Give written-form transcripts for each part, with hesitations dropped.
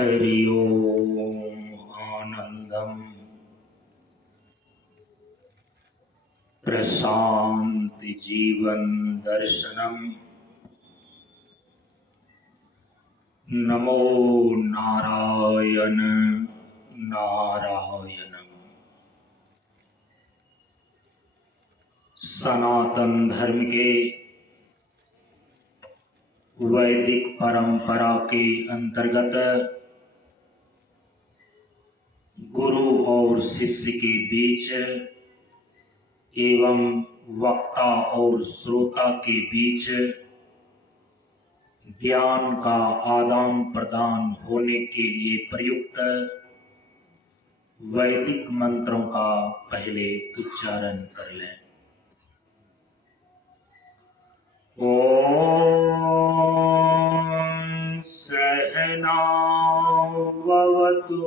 हरि ओम आनंदम प्रशांति जीवन दर्शनम नमो नारायण नारायणम। सनातन धर्म के वैदिक परंपरा के अंतर्गत गुरु और शिष्य के बीच एवं वक्ता और श्रोता के बीच ज्ञान का आदान प्रदान होने के लिए प्रयुक्त वैदिक मंत्रों का पहले उच्चारण कर लें। ओम सहना भवतु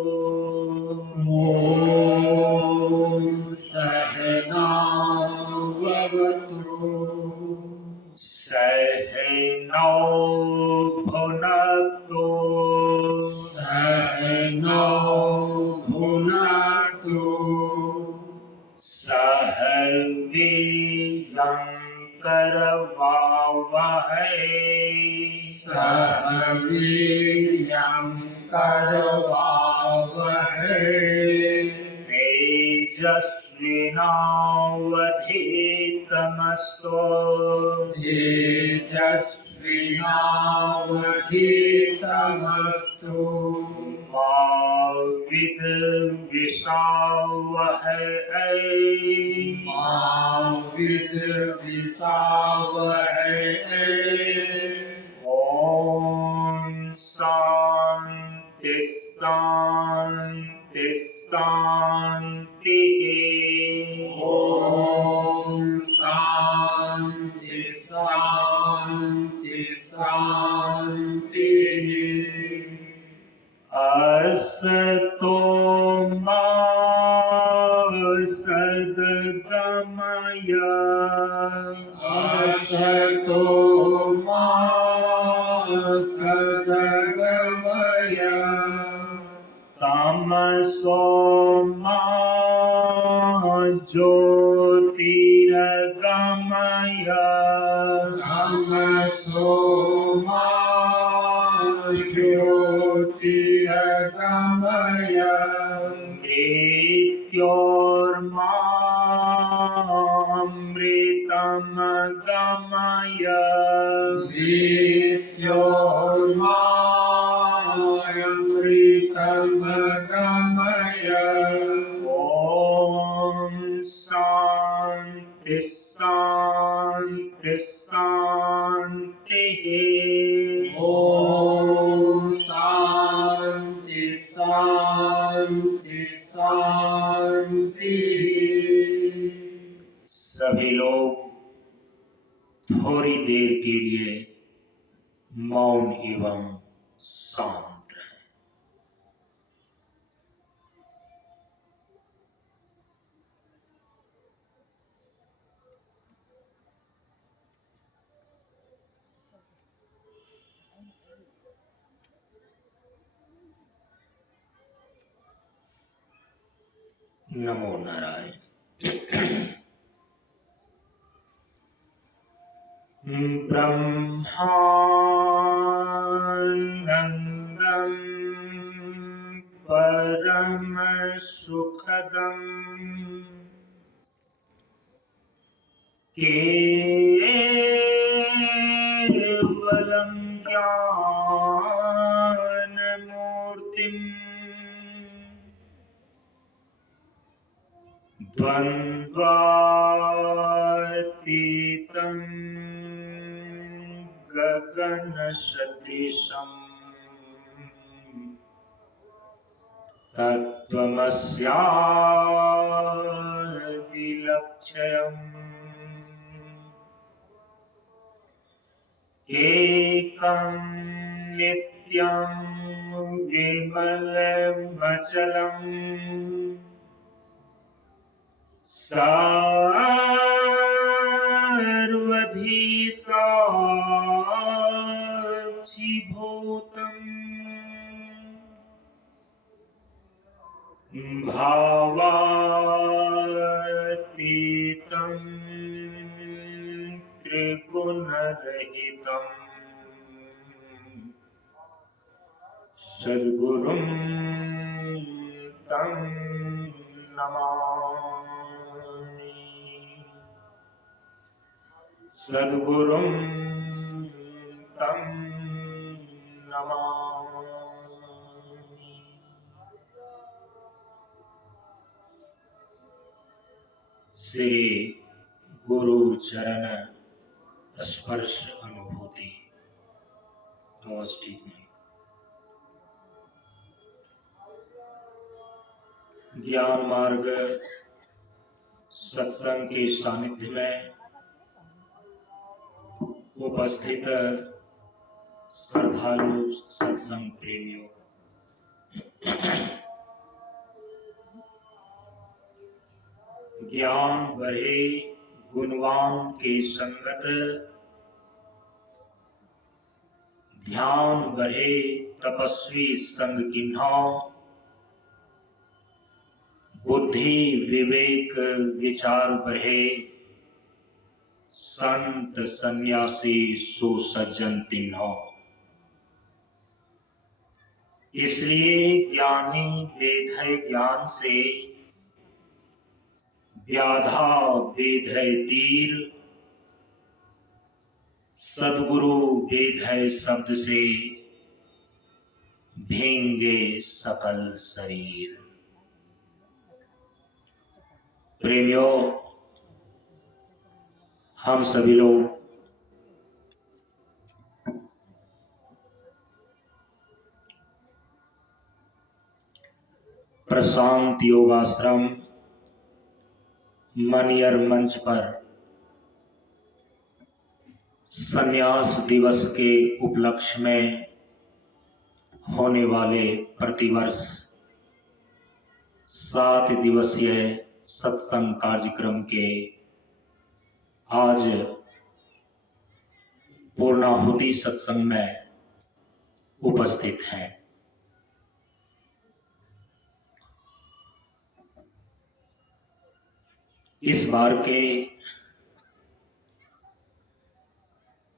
ओम सहना भवतु सहनौ भुनक्तु सहनौ भुनक्तु सह वीर्यं करवावहै सह वीर्यं करवावहै तेजस्विनावधीतमस्तु तेजस्विनावधीतमस्तु मा विद्विषावहै मा विद्विषावहै ओम शांति शांति शांति। ओम शांति शांति शांति असतो मा सद्गमय असतो मा सद्गमय तमसो मा ज्योतिर्गमय तमसो मा ज्योतिर्गमय मृत्योर्मामृतं गमय मृत्योर्मामृतं गमय ओम शांति शांति शांति। ओम शांति शांति शांति। सभी लोग थोड़ी देर के लिए मौन एवं शांत रहें। नमो नारायण। ब्रह्मानंदं परम सुखदं केवलं ज्ञानमूर्तिम् द्वन्द्वातीतं गगनसदृशम् तत्त्वमस्यादिलक्ष्यम् एकं नित्यं विमलमचलम् सर्वधी साक्षिभूतम् भावातीतं त्रिगुणरहितं सद्गुरुं तं नमामि। सद्गुरुं तं नमामि। श्री गुरु चरण स्पर्श अनुभूति। आवाज ठीक नहीं। ज्ञान मार्ग सत्संग के सानिध्य में उपस्थित श्रद्धालु सत्संग प्रेमियों, ज्ञान बढ़े गुणवान के संगत, ध्यान बढ़े तपस्वी संग किन्हां, बुद्धि विवेक विचार बढ़े संत सन्यासी सुसज्जन तिन्हों। इसलिए ज्ञानी वेद है ज्ञान से, व्याधा वेद है तीर, सद्गुरु वेद है शब्द से, भेंगे सकल शरीर। प्रेमियों, हम सभी लोग प्रशांत योगाश्रम मनियर मंच पर संन्यास दिवस के उपलक्ष्य में होने वाले प्रतिवर्ष 7 दिवसीय सत्संग कार्यक्रम के आज पूर्णाहुति सत्संग में उपस्थित हैं। इस बार के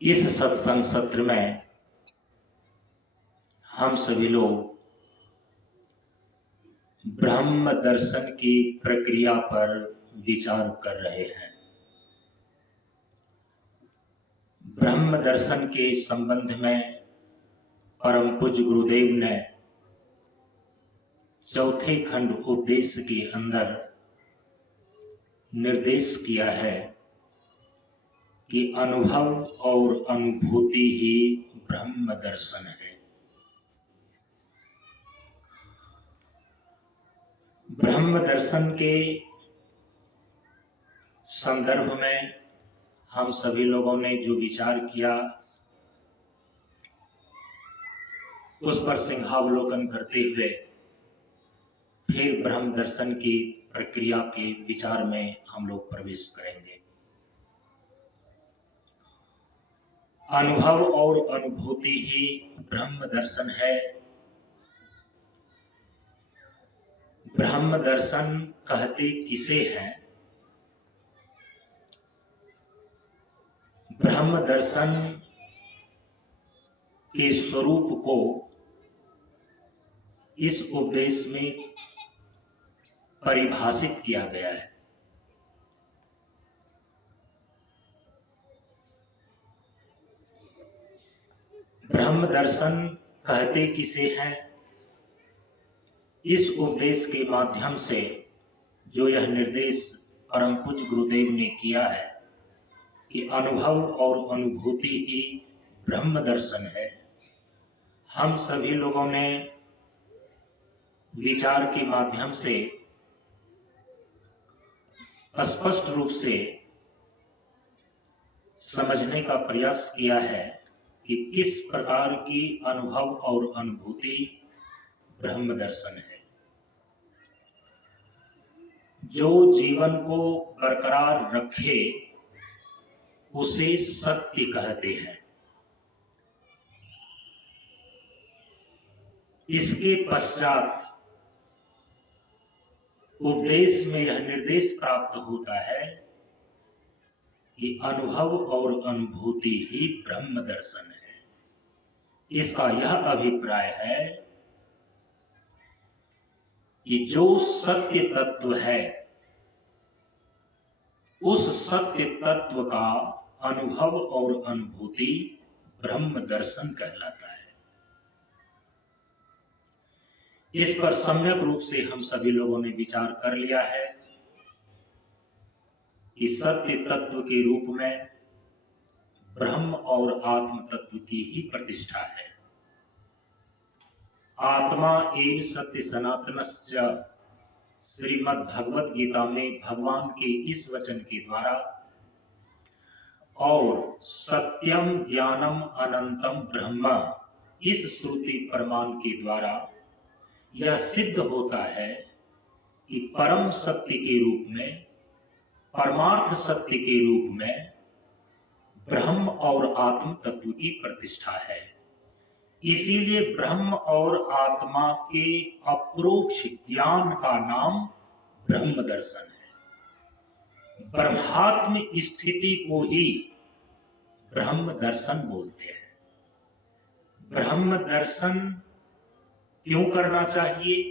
इस सत्संग सत्र में हम सभी लोग ब्रह्म दर्शन की प्रक्रिया पर विचार कर रहे हैं। ब्रह्म दर्शन के संबंध में परम पूज्य गुरुदेव ने चौथे खंड उपदेश के अंदर निर्देश किया है कि अनुभव और अनुभूति ही ब्रह्म दर्शन है। ब्रह्म दर्शन के संदर्भ में हम सभी लोगों ने जो विचार किया उस पर सिंहावलोकन करते हुए फिर ब्रह्म दर्शन की प्रक्रिया के विचार में हम लोग प्रवेश करेंगे। अनुभव और अनुभूति ही ब्रह्म दर्शन है। ब्रह्म दर्शन कहते किसे हैं? ब्रह्म दर्शन के स्वरूप को इस उपदेश में परिभाषित किया गया है। ब्रह्म दर्शन कहते किसे हैं? इस उपदेश के माध्यम से जो यह निर्देश परम पूज्य गुरुदेव ने किया है कि अनुभव और अनुभूति ही ब्रह्म दर्शन है, हम सभी लोगों ने विचार के माध्यम से स्पष्ट रूप से समझने का प्रयास किया है कि किस प्रकार की अनुभव और अनुभूति ब्रह्म दर्शन है। जो जीवन को बरकरार रखे उसे सत्य कहते हैं। इसके पश्चात उपदेश में यह निर्देश प्राप्त होता है कि अनुभव और अनुभूति ही ब्रह्म दर्शन है। इसका यह अभिप्राय है कि जो सत्य तत्व है उस सत्य तत्व का अनुभव और अनुभूति ब्रह्म दर्शन कहलाता है। इस पर सम्यक रूप से हम सभी लोगों ने विचार कर लिया है कि सत्य तत्व के रूप में ब्रह्म और आत्म तत्व की ही प्रतिष्ठा है। आत्मा एव सत्य सनातनस्य श्रीमद् भगवत गीता में भगवान के इस वचन के द्वारा और सत्यम ज्ञानम अनंतम ब्रह्म इस श्रुति प्रमाण के द्वारा यह सिद्ध होता है कि परम सत्य के रूप में, परमार्थ सत्य के रूप में ब्रह्म और आत्म तत्व की प्रतिष्ठा है। इसीलिए ब्रह्म और आत्मा के अप्रोक्ष ज्ञान का नाम ब्रह्म दर्शन है। ब्रह्मात्म स्थिति को ही ब्रह्म दर्शन बोलते हैं। ब्रह्म दर्शन क्यों करना चाहिए?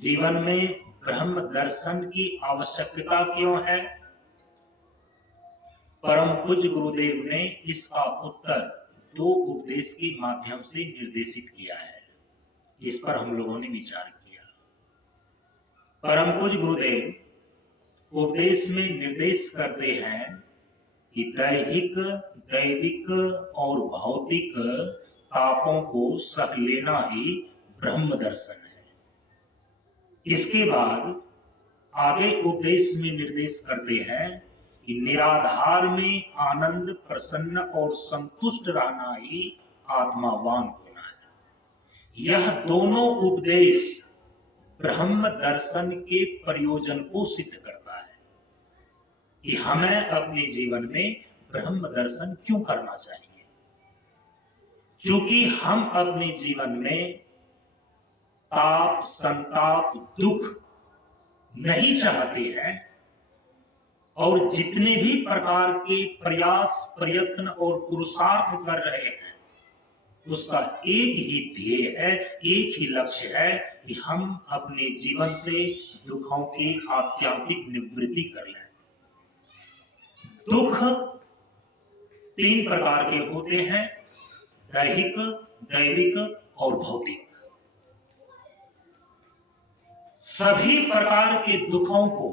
जीवन में ब्रह्म दर्शन की आवश्यकता क्यों है? परम पूज्य गुरुदेव ने इसका उत्तर दो उपदेश के माध्यम से निर्देशित किया है। इस पर हम लोगों ने विचार किया। परम पूज्य गुरुदेव उपदेश में निर्देश करते हैं कि दैहिक, दैविक और भौतिक तापों को सह लेना ही ब्रह्म दर्शन है। इसके बाद आगे उपदेश में निर्देश करते हैं कि निराधार में आनंद, प्रसन्न और संतुष्ट रहना ही आत्मावान होना है। यह दोनों उपदेश ब्रह्म दर्शन के प्रयोजन को सिद्ध करता है कि हमें अपने जीवन में ब्रह्म दर्शन क्यों करना चाहिए। क्योंकि हम अपने जीवन में ताप, संताप, दुख नहीं चाहते हैं और जितने भी प्रकार के प्रयास, प्रयत्न और पुरुषार्थ कर रहे हैं उसका एक ही ध्येय है, एक ही लक्ष्य है कि हम अपने जीवन से दुखों की आत्यांतिक निवृत्ति कर लें। दुख तीन प्रकार के होते हैं, दैहिक, दैविक और भौतिक। सभी प्रकार के दुखों को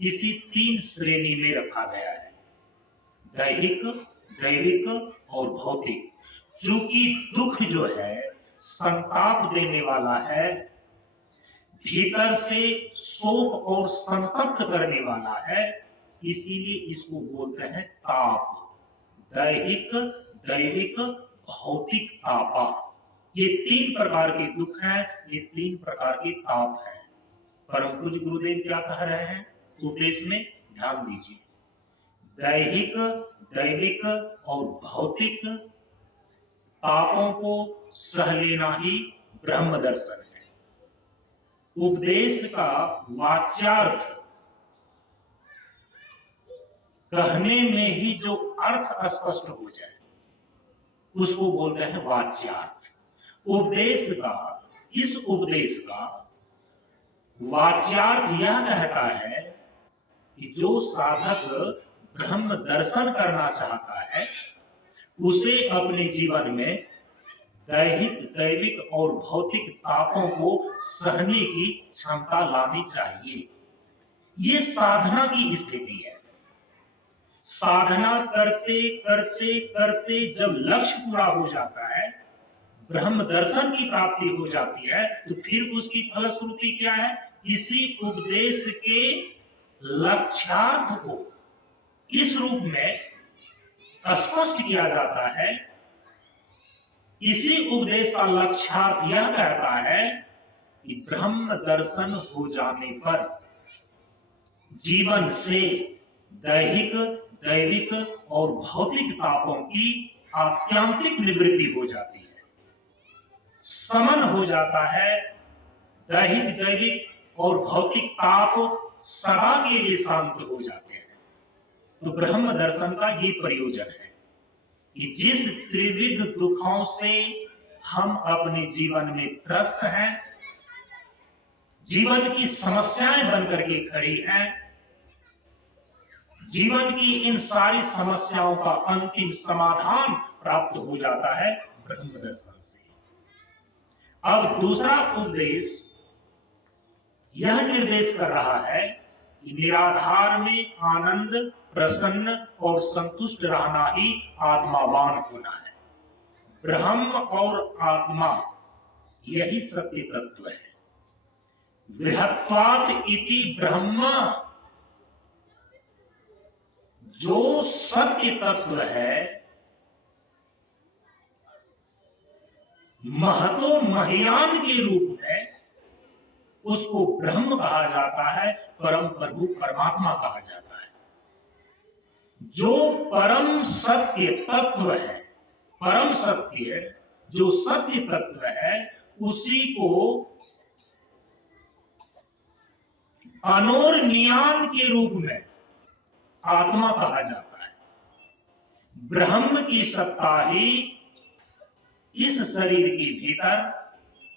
इसी तीन श्रेणी में रखा गया है, दैहिक, दैविक और भौतिक। क्योंकि दुख जो है संताप देने वाला है, भीतर से शोक और संतप्त करने वाला है, इसीलिए इसको बोलते हैं ताप। दैहिक, दैविक, भौतिक तापा, ये तीन प्रकार के दुख हैं, ये तीन प्रकार के ताप हैं। परम पूज्य गुरुदेव क्या कह रहे हैं उपदेश में? ध्यान दीजिए। दैहिक, दैविक और भौतिक तापों को सह लेना ही ब्रह्म दर्शन है। उपदेश का वाच्यार्थ कहने में ही जो अर्थ स्पष्ट हो जाए उसको बोलते हैं वाच्यार्थ। उपदेश का, इस उपदेश का वाच्यार्थ यह कहता है कि जो साधक ब्रह्म दर्शन करना चाहता है उसे अपने जीवन में दैहिक, दैविक और भौतिक तापों को सहने की क्षमता लानी चाहिए। ये साधना की स्थिति है। साधना करते करते करते जब लक्ष्य पूरा हो जाता है, ब्रह्म दर्शन की प्राप्ति हो जाती है, तो फिर उसकी फलश्रुति क्या है? इसी उपदेश के लक्ष्यार्थ को इस रूप में स्पष्ट किया जाता है। इसी उपदेश का लक्ष्यार्थ यह कहता है कि ब्रह्म दर्शन हो जाने पर जीवन से दैहिक, दैविक और भौतिक तापों की आत्यांतिक निवृत्ति हो जाती है, समन हो जाता है। दैहिक, दैविक और भौतिक ताप सदा के लिए शांत हो जाते हैं। तो ब्रह्म दर्शन का ये प्रयोजन है कि जिस त्रिविध दुखों से हम अपने जीवन में त्रस्त हैं, जीवन की समस्याएं बनकर के खड़ी हैं, जीवन की इन सारी समस्याओं का अंतिम समाधान प्राप्त हो जाता है ब्रह्म दर्शन से। अब दूसरा उपदेश यह निर्देश कर रहा है कि निराधार में आनंद, प्रसन्न और संतुष्ट रहना ही आत्मावान होना है। ब्रह्म और आत्मा यही सत्य तत्व है। बृहत्वात् इति ब्रह्म, जो सत्य तत्व है, महतो महियान के रूप में उसको ब्रह्म कहा जाता है, परम प्रभु परमात्मा कहा जाता है। जो परम सत्य तत्व है, परम सत्य जो सत्य तत्व है, उसी को अनोरनियान के रूप में आत्मा कहा जाता है। ब्रह्म की सत्ता ही इस शरीर के भीतर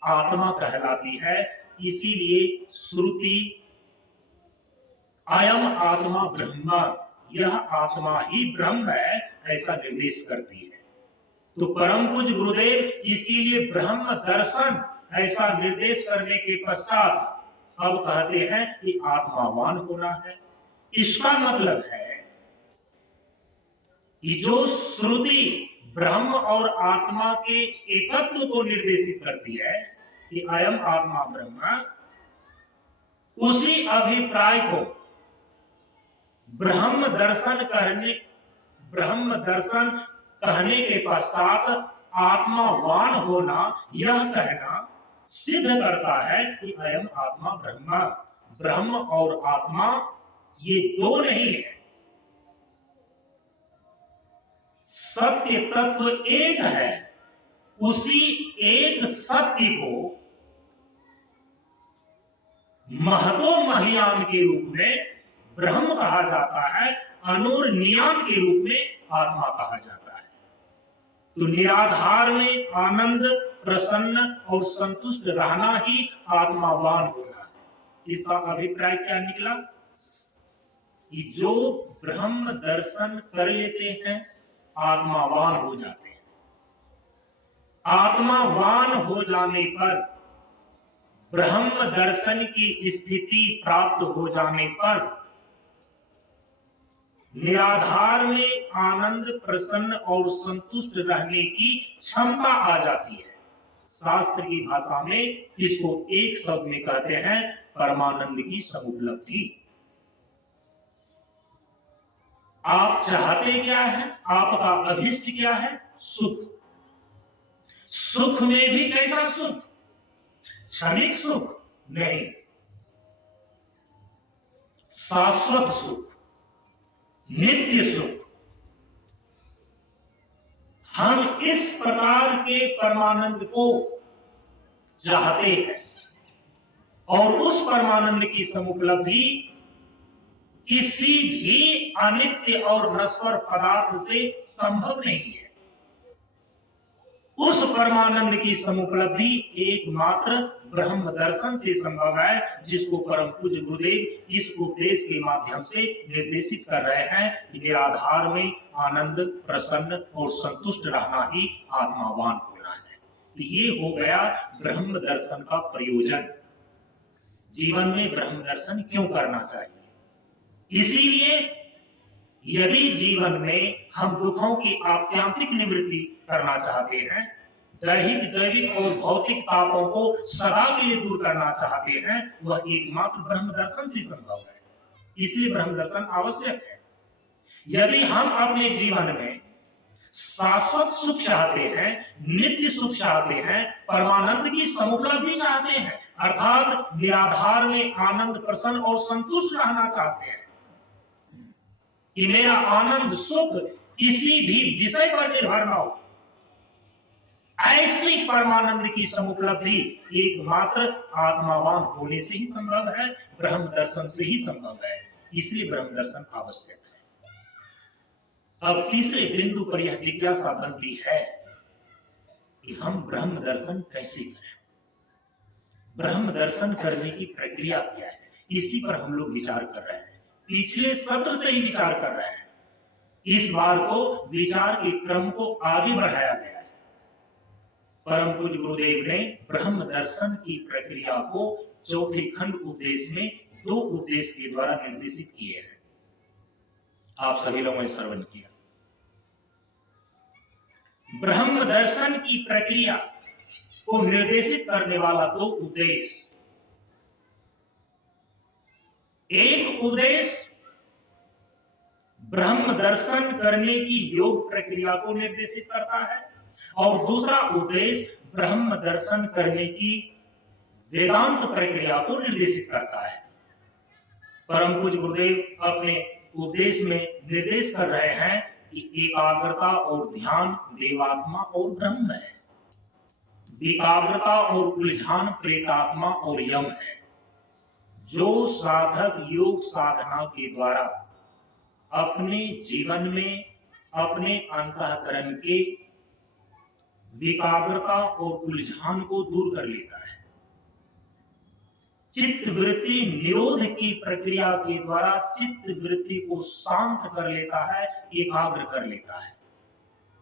आत्मा कहलाती है। इसीलिए श्रुति अयम आत्मा ब्रह्म, यह आत्मा ही ब्रह्म है, ऐसा निर्देश करती है। तो परम पूज्य गुरुदेव इसीलिए ब्रह्म दर्शन ऐसा निर्देश करने के पश्चात अब कहते हैं कि आत्मावान होना है। इसका मतलब है कि जो श्रुति ब्रह्म और आत्मा के एकत्व को निर्देशित करती है कि अयम आत्मा ब्रह्म, उसी अभिप्राय को ब्रह्म दर्शन कहने के पश्चात आत्मावान होना, यह कहना सिद्ध करता है कि अयम आत्मा ब्रह्म। ब्रह्म और आत्मा ये दो नहीं है, सत्य तत्व एक है। उसी एक सत्य को महतो महियान के रूप में ब्रह्म कहा जाता है, अनोरनियान के रूप में आत्मा कहा जाता है। तो निराधार में आनंद, प्रसन्न और संतुष्ट रहना ही आत्मावान होना है। इसका अभिप्राय क्या निकला कि जो ब्रह्म दर्शन कर लेते हैं आत्मावान हो जाते हैं। आत्मावान हो जाने पर, ब्रह्म दर्शन की स्थिति प्राप्त हो जाने पर निराधार में आनंद, प्रसन्न और संतुष्ट रहने की क्षमता आ जाती है। शास्त्र की भाषा में इसको एक शब्द में कहते हैं परमानंद की समुपलब्धि। आप चाहते क्या है, आपका अभिष्ट क्या है? सुख। सुख में भी कैसा सुख? क्षणिक सुख नहीं, शाश्वत सुख, नित्य सुख। हम इस प्रकार के परमानंद को चाहते हैं और उस परमानंद की समुपलब्धि किसी भी अनित्य और नश्वर पदार्थ से संभव नहीं है। उस परमानंद की समुपलब्धि एकमात्र ब्रह्म दर्शन से संभव है, जिसको परम पूज्य गुरुदेव इस उपदेश के माध्यम से निर्देशित कर रहे हैं कि निराधार में आनंद, प्रसन्न और संतुष्ट रहना ही आत्मावान होना है। तो ये हो गया ब्रह्म दर्शन का प्रयोजन। जीवन में ब्रह्म दर्शन क्यों करना चाहिए? इसीलिए यदि जीवन में हम दुखों की आत्यांतिक निवृत्ति करना चाहते हैं, दैहिक और भौतिक तापों को सदा के लिए दूर करना चाहते हैं, वह एकमात्र ब्रह्म दर्शन से संभव है। इसलिए ब्रह्म दर्शन आवश्यक है। यदि हम अपने जीवन में शाश्वत सुख चाहते हैं, नित्य सुख चाहते हैं, परमानंद की समुपलब्धि चाहते हैं, अर्थात निराधार में आनंद, प्रसन्न और संतुष्ट रहना चाहते हैं कि मेरा आनंद, सुख किसी भी विषय पर निर्भर न हो, ऐसी परमानंद की समुपलब्धि एकमात्र आत्मावान होने से ही संभव है, ब्रह्म दर्शन से ही संभव है। इसलिए ब्रह्म दर्शन आवश्यक है। अब तीसरे बिंदु पर यह जिज्ञासा बनती है कि हम ब्रह्म दर्शन कैसे करें, ब्रह्म दर्शन करने की प्रक्रिया क्या है। इसी पर हम लोग विचार कर रहे हैं, पिछले सत्र से ही विचार कर रहे हैं। इस बार तो विचार के क्रम को आगे बढ़ाया गया है। परम पूज्य गुरुदेव ने ब्रह्म दर्शन की प्रक्रिया को चौथे खंड उपदेश में 2 उपदेश के द्वारा निर्देशित किए हैं। आप सभी लोगों ने श्रवण किया। ब्रह्म दर्शन की प्रक्रिया को निर्देशित करने वाला 2 उपदेश। एक उपदेश ब्रह्म दर्शन करने की योग प्रक्रिया को निर्देशित करता है और दूसरा उपदेश ब्रह्म दर्शन करने की वेदांत प्रक्रिया को निर्देशित करता है। परम पूज्य गुरुदेव अपने उपदेश में निर्देश कर रहे हैं कि एकाग्रता और ध्यान देवात्मा और ब्रह्म है, विकाग्रता और उलझान प्रेतात्मा और यम है। जो साधक योग साधना के द्वारा अपने जीवन में अपने अंतःकरण के विकाग्रता और उलझान को दूर कर लेता है, चित्त वृत्ति निरोध की प्रक्रिया के द्वारा चित्त वृत्ति को शांत कर लेता है, एकाग्र कर लेता है,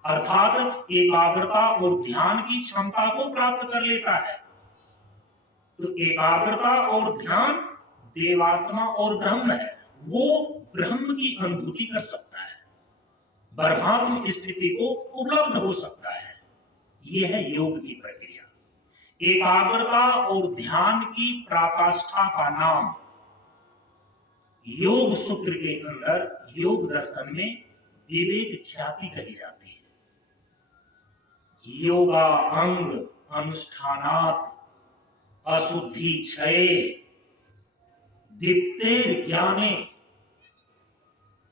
अर्थात एकाग्रता और ध्यान की क्षमता को प्राप्त कर लेता है। तो एकाग्रता और ध्यान देवात्मा और ब्रह्म है, वो ब्रह्म की अनुभूति कर सकता है, ब्रह्मात्म स्थिति को उपलब्ध हो सकता है। यह है योग की प्रक्रिया। एकाग्रता और ध्यान की पराकाष्ठा का नाम योग सूत्र के अंदर योग दर्शन में विवेक ख्याति कही जाती है। योगा अंग अनुष्ठानात् अशुद्धि क्षये दीप्तेर ज्ञाने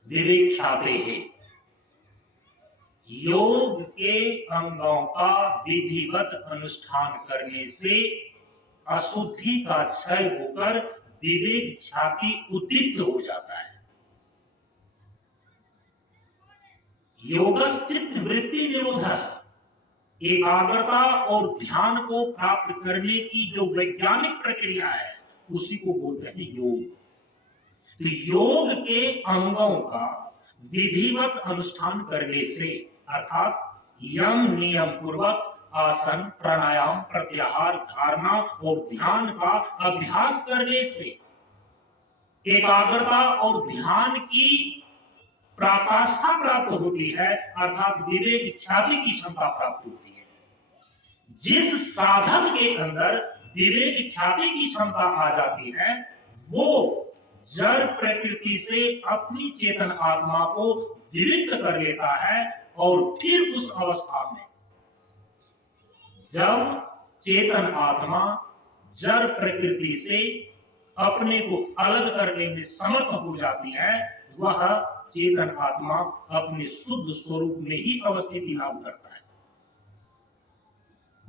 विवेक ख्याते है। योग के अंगों का विधिवत अनुष्ठान करने से अशुद्धि का क्षय होकर विवेक ख्याति उद्दीप्त हो जाता है। योगश्चित्त वृत्ति निरोधः, एकाग्रता और ध्यान को प्राप्त करने की जो वैज्ञानिक प्रक्रिया है उसी को बोलते हैं योग। तो योग के अंगों का विधिवत अनुष्ठान करने से अर्थात यम नियम पूर्वक आसन प्राणायाम प्रत्याहार धारणा और ध्यान का अभ्यास करने से एकाग्रता और ध्यान की पराकाष्ठा प्राप्त होती है, अर्थात विवेक ख्याति की क्षमता प्राप्त होती है। जिस साधक के अंदर विवेक ख्याति की क्षमता आ जाती है वो जड़ प्रकृति से अपनी चेतन आत्मा को विविक्त कर लेता है और फिर उस अवस्था में जब चेतन आत्मा जड़ प्रकृति से अपने को अलग करने में समर्थ हो जाती है, वह चेतन आत्मा अपने शुद्ध स्वरूप में ही अवस्थिति लाभ करता है।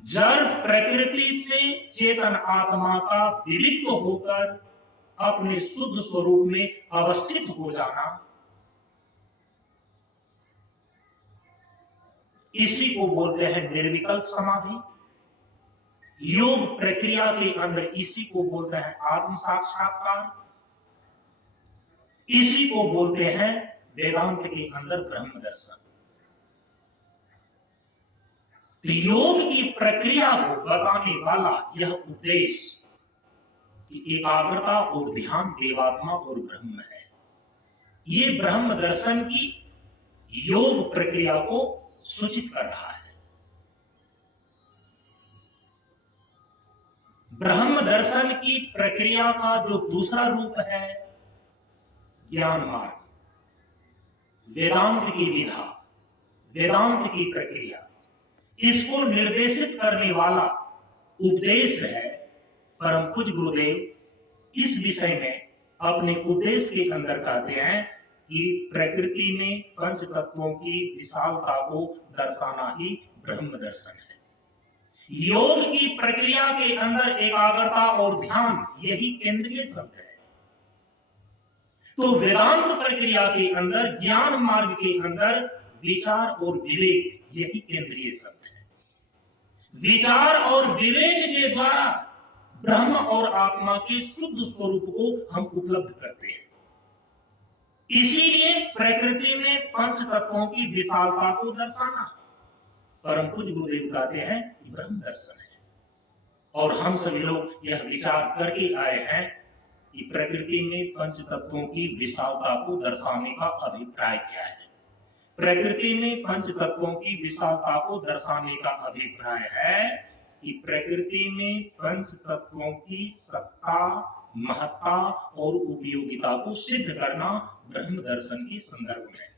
जड़ प्रकृति से चेतन आत्मा का विविक्त होकर अपने शुद्ध स्वरूप में अवस्थित हो जाना, इसी को बोलते हैं निर्विकल्प समाधि। योग प्रक्रिया के अंदर इसी को बोलते हैं आत्म साक्षात्कार, इसी को बोलते हैं वेदांत के अंदर ब्रह्म दर्शन। तो योग की प्रक्रिया को बताने वाला यह उपदेश कि एकाग्रता और ध्यान देवात्मा और ब्रह्म है, ये ब्रह्म दर्शन की योग प्रक्रिया को सूचित कर रहा है। ब्रह्म दर्शन की प्रक्रिया का जो दूसरा रूप है ज्ञान मार्ग, वेदांत की विधा, वेदांत की प्रक्रिया, इसको निर्देशित करने वाला उपदेश है। परम पूज्य गुरुदेव इस विषय में अपने उपदेश के अंदर कहते हैं कि प्रकृति में पंच तत्वों की विशालता को दर्शाना ही ब्रह्म दर्शन है। योग की प्रक्रिया के अंदर एकाग्रता और ध्यान यही केंद्रीय शब्द है। तो वेदांत प्रक्रिया के अंदर, ज्ञान मार्ग के अंदर विचार और विवेक यही केंद्रीय शब्द है। विचार और विवेक के द्वारा ब्रह्म और आत्मा के शुद्ध स्वरूप को हम उपलब्ध करते हैं। इसीलिए प्रकृति में पंच तत्वों की विशालता को दर्शाना परम पूज्य गुरुदेव कहते हैं ब्रह्म दर्शन है। और हम सभी लोग यह विचार करके आए हैं कि प्रकृति में पंच तत्वों की विशालता को दर्शाने का अभिप्राय क्या है। प्रकृति में पंच तत्वों की विशालता को दर्शाने का अभिप्राय है कि प्रकृति में पंच तत्वों की सत्ता, महत्ता और उपयोगिता को सिद्ध करना ब्रह्म दर्शन के संदर्भ में।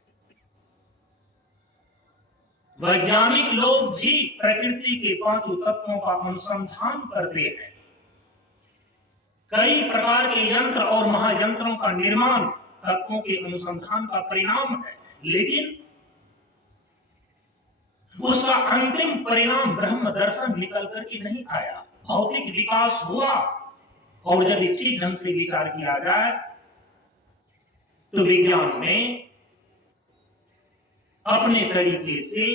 वैज्ञानिक लोग भी प्रकृति के पांचों तत्वों का अनुसंधान करते हैं। कई प्रकार के यंत्र और महायंत्रों का निर्माण तत्वों के अनुसंधान का परिणाम है, लेकिन उसका अंतिम परिणाम ब्रह्म दर्शन निकल करके नहीं आया। भौतिक विकास हुआ और यदि ठीक ढंग से विचार किया जाए तो विज्ञान ने अपने तरीके से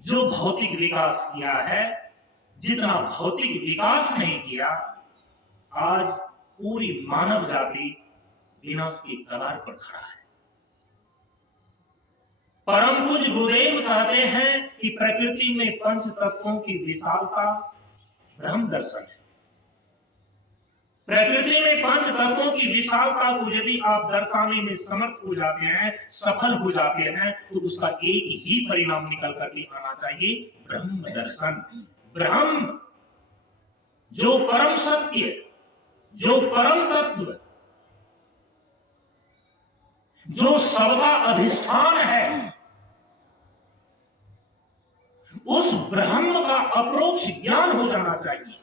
जो भौतिक विकास किया है, जितना भौतिक विकास नहीं किया, आज पूरी मानव जाति विनाश की कगार पर खड़ा है। परम पूज्य गुरुदेव कहते हैं कि प्रकृति में पंच तत्वों की विशालता ब्रह्म दर्शन है। प्रकृति में पंच तत्वों की विशालता को यदि आप दर्शाने में समर्थ हो जाते हैं, सफल हो जाते हैं, तो उसका एक ही परिणाम निकल करके आना चाहिए, ब्रह्म दर्शन। ब्रह्म जो परम सत्य, जो परम तत्व, जो सबका अधिष्ठान है, उस ब्रह्म का अप्रोक्ष ज्ञान हो जाना चाहिए।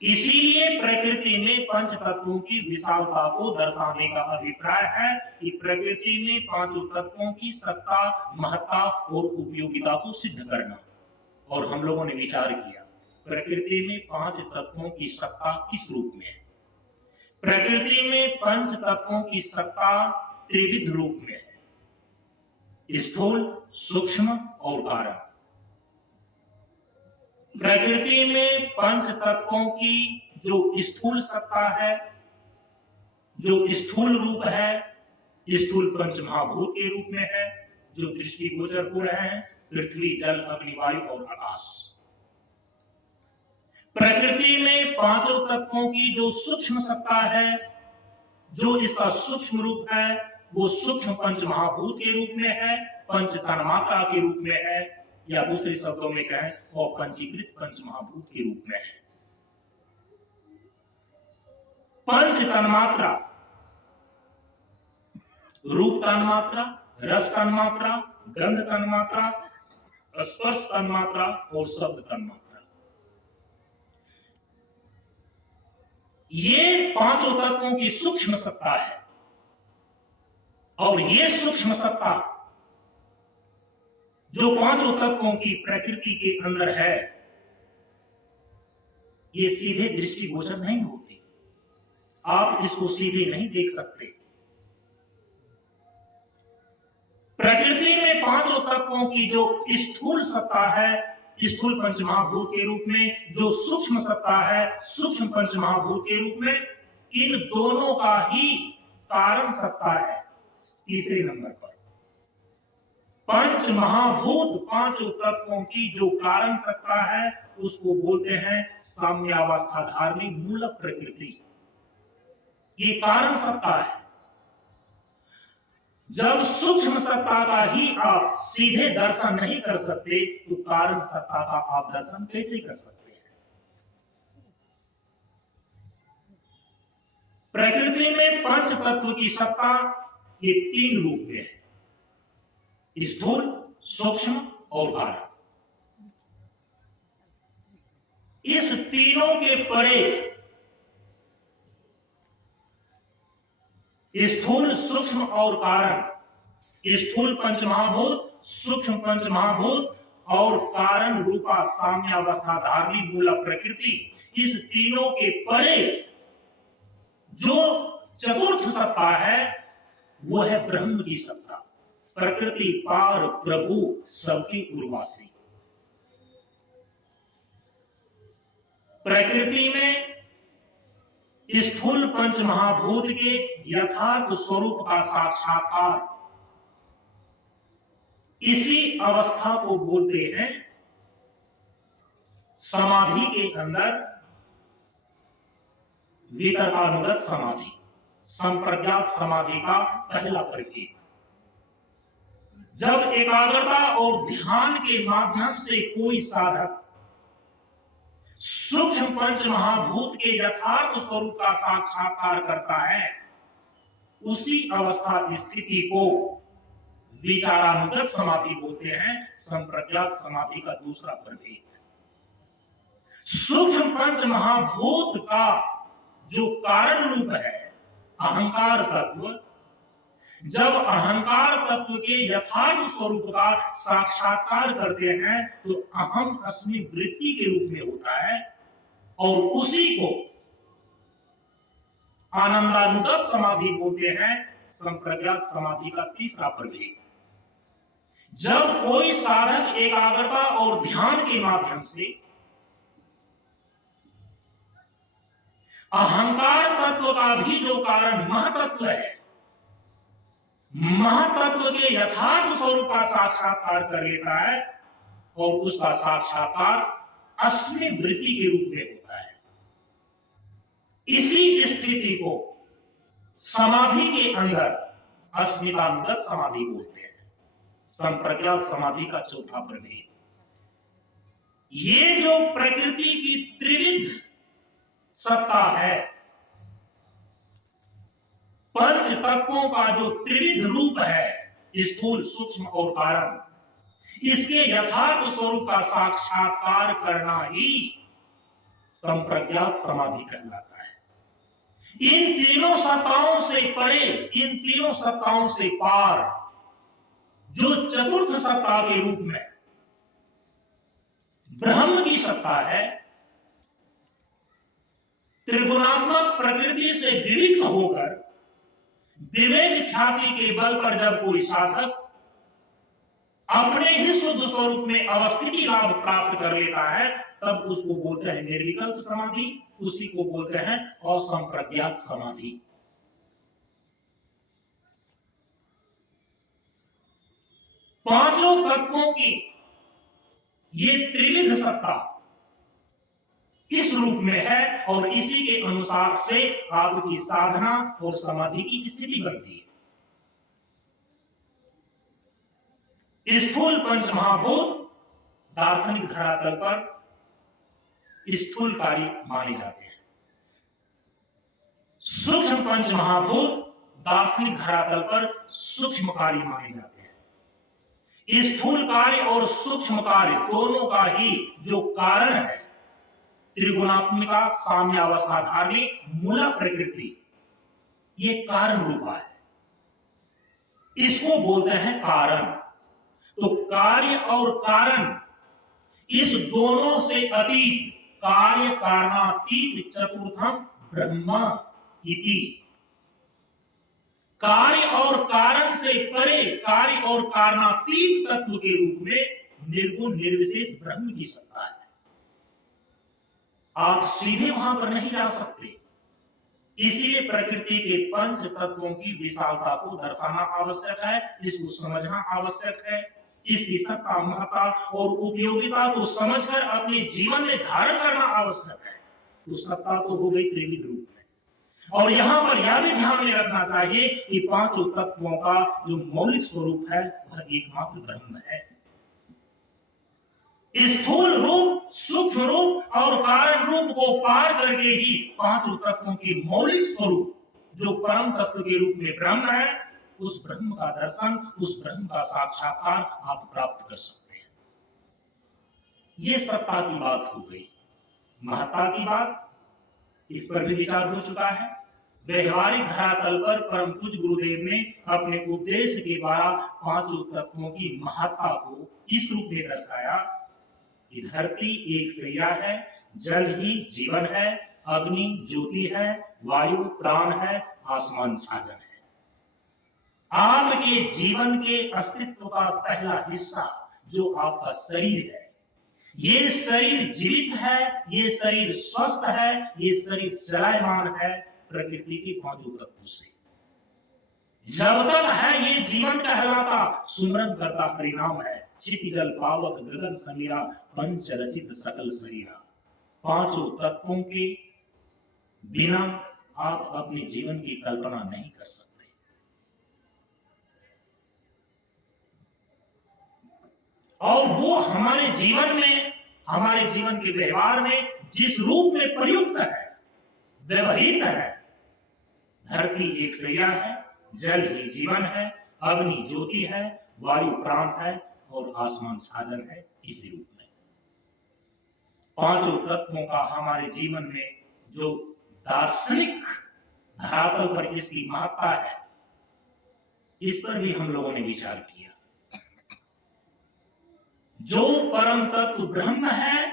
इसीलिए प्रकृति में पंच तत्वों की विशालता को दर्शाने का अभिप्राय है कि प्रकृति में पांचों तत्वों की सत्ता, महत्ता और उपयोगिता को सिद्ध करना। और हम लोगों ने विचार किया प्रकृति में पांच तत्वों की सत्ता किस रूप में है। प्रकृति में पंच तत्वों की सत्ता त्रिविध रूप में है, स्थूल, सूक्ष्म और कारण। प्रकृति में पंच तत्वों की जो स्थूल सत्ता है, जो स्थूल रूप है, स्थूल पंच महाभूत के रूप में है, जो दृष्टिगोचर हो रहे हैं, पृथ्वी, जल, अग्नि, वायु और आकाश। प्रकृति में पांचों तत्वों की जो सूक्ष्म सत्ता है, जो इसका सूक्ष्म रूप है, वो सूक्ष्म पंच महाभूत के रूप में है, पंच तन्मात्रा के रूप में है, या दूसरे शब्दों में कहें वो पंचीकृत पंच महाभूत के रूप में है। पंच तन्मात्रा, रूप तन्मात्रा, रस तन्मात्रा, गंध तन्मात्रा, स्पर्श तन्मात्रा और शब्द तन्मात्रा, ये पांचों तत्वों की सूक्ष्म सत्ता है। और ये सूक्ष्म सत्ता जो पांचों तत्वों की प्रकृति के अंदर है, ये सीधे दृष्टिगोचर नहीं होती, आप इसको सीधे नहीं देख सकते। प्रकृति में पांचों तत्वों की जो स्थूल सत्ता है, स्थूल पंचमहाभूत के रूप में, जो सूक्ष्म सत्ता है, सूक्ष्म पंचमहाभूत के रूप में, इन दोनों का ही कारण सत्ता है तीसरे नंबर पर। पंच महाभूत, पांचों तत्वों की जो कारण सत्ता है, उसको बोलते हैं साम्यावस्था धारणी मूल प्रकृति। ये कारण सत्ता है। जब सूक्ष्म सत्ता का ही आप सीधे दर्शन नहीं कर सकते, तो कारण सत्ता का आप दर्शन कैसे कर सकते हैं? प्रकृति में पंच तत्व की सत्ता ये तीन रूप में है, स्थूल, सूक्ष्म और कारण। इस तीनों के परे स्थूल, सूक्ष्म और कारण, स्थूल पंचमहाभूत, सूक्ष्म पंचमहाभूत और कारण रूपा साम्यावस्था धारणी मूल प्रकृति, इस तीनों के परे जो चतुर्थ सत्ता है वो है ब्रह्म की सत्ता। प्रकृति पार प्रभु सबकी उर्वासी। प्रकृति में स्थूल पंच महाभूत के यथार्थ स्वरूप का साक्षात्कार, इसी अवस्था को बोलते हैं समाधि के अंदर वितर्कानुगत समाधि, संप्रज्ञात समाधि का पहला प्रभेद। जब एकाग्रता और ध्यान के माध्यम से कोई साधक सूक्ष्म पंच महाभूत के यथार्थ स्वरूप का साक्षात्कार करता है, उसी अवस्था स्थिति को विचारानुगत समाधि बोलते हैं, संप्रज्ञात समाधि का दूसरा प्रभेद। सूक्ष्म पंच महाभूत का जो कारण रूप है अहंकार तत्व, जब अहंकार तत्व के यथार्थ स्वरूप का साक्षात्कार करते हैं तो अहम अस्मि वृत्ति के रूप में होता है, और उसी को आनंदानुगत समाधि बोलते हैं, संप्रज्ञात समाधि का तीसरा प्रभेद। जब कोई साधक एकाग्रता और ध्यान के माध्यम से अहंकार तत्व का भी जो कारण महतत्व है, महातत्व के यथार्थ स्वरूप का साक्षात्कार कर लेता है, और उसका साक्षात्कार अस्मि वृत्ति के रूप में होता है। इसी स्थिति को समाधि के अंदर अस्मितानुगत समाधि बोलते हैं, संप्रज्ञात समाधि का चौथा प्रभेद। ये जो प्रकृति की त्रिविध सत्ता है, पंच तत्वों का जो त्रिविध रूप है, स्थूल सूक्ष्म और कारण, इसके यथार्थ स्वरूप का साक्षात्कार करना ही संप्रज्ञात समाधि कहलाता है। इन तीनों सत्ताओं से परे, इन तीनों सत्ताओं से पार जो चतुर्थ सत्ता के रूप में ब्रह्म की सत्ता है, त्रिगुणात्मक प्रकृति से विविध होकर विवेक ख्याति के बल पर जब कोई साधक अपने ही शुद्ध स्वरूप में अवस्थिति लाभ प्राप्त कर लेता है, तब उसको बोलते हैं निर्विकल्प समाधि, उसी को बोलते हैं असंप्रज्ञात समाधि। पांचों तत्वों की ये त्रिविध सत्ता इस रूप में है, और इसी के अनुसार से आपकी साधना और समाधि की स्थिति बनती है। स्थूल पंच महाभूत दार्शनिक धरातल पर स्थूलकारी माने जाते हैं, सूक्ष्म पंच महाभूत दार्शनिक धरातल पर सूक्ष्मकारी माने जाते हैं। स्थूल कार्य और सूक्ष्म कार्य दोनों का ही जो कारण है, त्रिगुणात्मिका साम्यावस्था धारणी मूल प्रकृति, ये कारण रूपा है, इसको बोलते हैं कारण। तो कार्य और कारण इस दोनों से अतीत, कार्य कारणातीत चतुर्थम ब्रह्म इति। कार्य और कारण से परे, कार्य और कारणातीत तत्व के रूप में निर्गुण निर्विशेष ब्रह्म की सत्ता है। आप सीधे वहां पर नहीं जा सकते, इसीलिए प्रकृति के पंच तत्वों की विशालता को दर्शाना आवश्यक है, इसको समझना आवश्यक है, इसकी सत्ता महत्ता और उपयोगिता को समझकर अपने जीवन में धारण करना आवश्यक है। तो सत्ता तो हो गई त्रिविध रूप में, और यहाँ पर यह भी ध्यान में रखना चाहिए कि पांचों तत्वों का जो मौलिक स्वरूप है वह एकमात्र ब्रह्म है। स्थूल रूप, सूक्ष्म रूप और कारण रूप को पार करके ही पांचों तत्वों के मौलिक स्वरूप जो परम तत्व के रूप में ब्रह्म है, उस ब्रह्म का दर्शन, उस ब्रह्म का साक्षात्कार आप प्राप्त कर सकते हैं। ये सत्ता की बात हो गई। महत्ता की बात, इस पर भी विचार हो चुका है। व्यवहारिक धरातल पर परम पूज्य गुरुदेव ने अपने उपदेश के द्वारा पांचों तत्वों की महत्ता को इस रूप में दर्शाया कि धरती एक सैया है, जल ही जीवन है, अग्नि ज्योति है, वायु प्राण है, आसमान छाजन है। आपके जीवन के अस्तित्व का पहला हिस्सा जो आपका शरीर है, ये शरीर जीवित है, ये शरीर स्वस्थ है, ये शरीर चलायमान है प्रकृति के पांचों तत्वों से। जब तक है ये जीवन कहलाता, सुमरन करता परिणाम है। क्षिति जल पावक गगन समीरा, पंच रचित सकल शरीरा। पांचों तत्वों के बिना आप अपने जीवन की कल्पना नहीं कर सकते। और वो हमारे जीवन में, हमारे जीवन के व्यवहार में जिस रूप में प्रयुक्त है, व्यवहित है। धरती एक सैया है, जल ही जीवन है, अग्नि ज्योति है, वायु प्राण है और आसमान छाजन है। इसी रूप में पांचों तत्वों का हमारे जीवन में जो दार्शनिक धरातल पर इसकी महत्ता है, इस पर भी हम लोगों ने विचार किया। जो परम तत्व ब्रह्म है,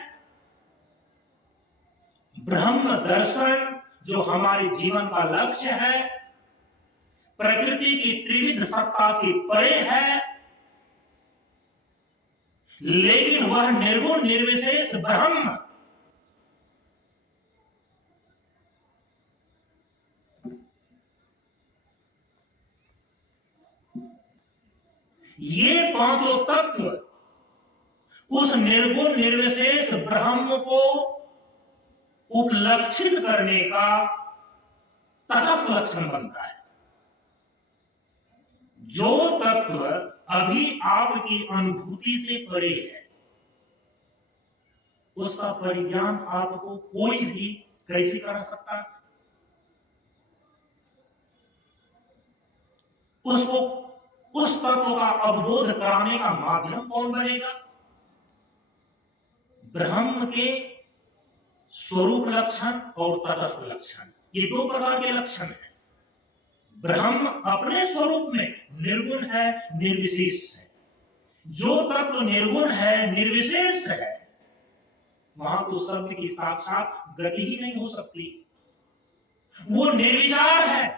ब्रह्म दर्शन जो हमारे जीवन का लक्ष्य है, प्रकृति की त्रिविध सत्ता के परे है, लेकिन वह निर्गुण निर्विशेष ब्रह्म ये पांचों तत्व उस निर्गुण निर्विशेष ब्रह्म को उपलक्षित करने का तटस्थ लक्षण बनता है। जो तत्व अभी आपकी अनुभूति से परे है, उसका परिज्ञान आपको कोई भी कैसे कर सकता है? उसको उस तत्व का अवबोध कराने का माध्यम कौन बनेगा? ब्रह्म के स्वरूप लक्षण और तटस्थ लक्षण, ये दो प्रकार के लक्षण हैं। ब्रह्म अपने स्वरूप में निर्गुण है, निर्विशेष है। जो तत्व निर्गुण है, निर्विशेष है, वहां तो शब्द की साक्षात गति ही नहीं हो सकती। वो निर्विचार है।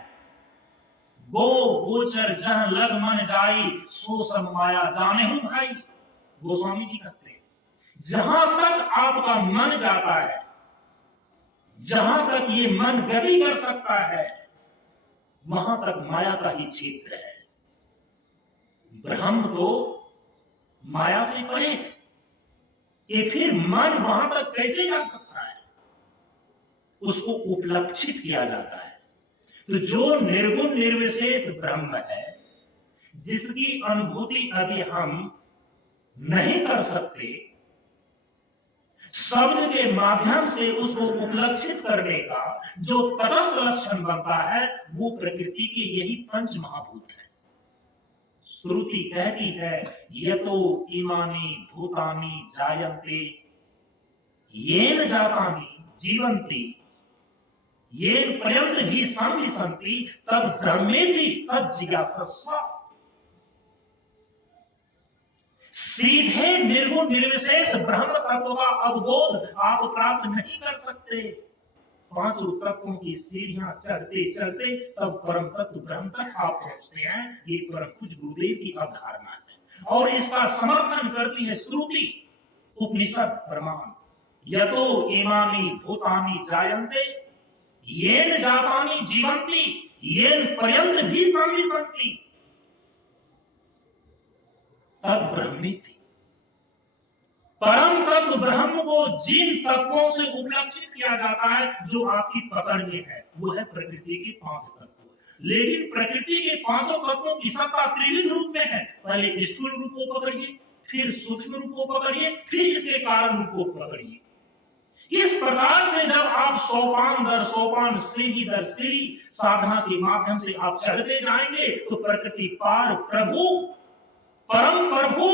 गो गोचर जह लग मन जाई, सो सब माया जाने हूं भाई, गोस्वामी जी कहते हैं। जहां तक आपका मन जाता है, जहां तक ये मन गति कर सकता है, वहां तक माया का ही क्षेत्र है। ब्रह्म तो माया से परे है, ये फिर मन वहां तक कैसे जा सकता है? उसको उपलक्षित किया जाता है। तो जो निर्गुण निर्विशेष ब्रह्म है, जिसकी अनुभूति अभी हम नहीं कर सकते, शब्द के माध्यम से उसको उपलक्षित करने का जो तटस्थ लक्षण बनता है, वो प्रकृति के यही पंच महाभूत है। श्रुति कहती है, यतो इमानि भूतानि जायन्ते येन जातानि जीवन्ति येन पर्यंत ही शांति संति तद ब्रह्मेति तद जिज्ञासस्व। सीधे निर्गुण निर्विशेष ब्रह्म तत्व का अवबोध आप प्राप्त नहीं कर सकते। पांचों तत्वों की सीढ़ियां चढ़ते चढ़ते तब परम तत्व ब्रह्म तक आप पहुंचते हैं। ये परम पूज्य गुरुदेव की अवधारणा है और इसका समर्थन करती है श्रुति, उपनिषद, प्रमाण। यतो इमानि भूतानि जायन्ते येन जातानि जीवन्ति येन पर्यंत भी संति तद ब्रह्मेति। परम तत्व ब्रह्म को जिन तत्वों से उपलक्षित किया जाता है जो आपकी पकड़ में है, वो है प्रकृति के पांच तत्व। लेकिन प्रकृति के पांचों तत्वों की सत्ता त्रिविध रूप में है। पहले स्थूल रूप को पकड़िए, फिर सूक्ष्म रूप को पकड़िए, फिर इसके कारण रूप को पकड़िए। इस प्रकार से जब आप सोपान दर सोपान, सीढ़ी दर सीढ़ी साधना के माध्यम से आप चढ़ते जाएंगे, तो प्रकृति पार प्रभु, परम प्रभु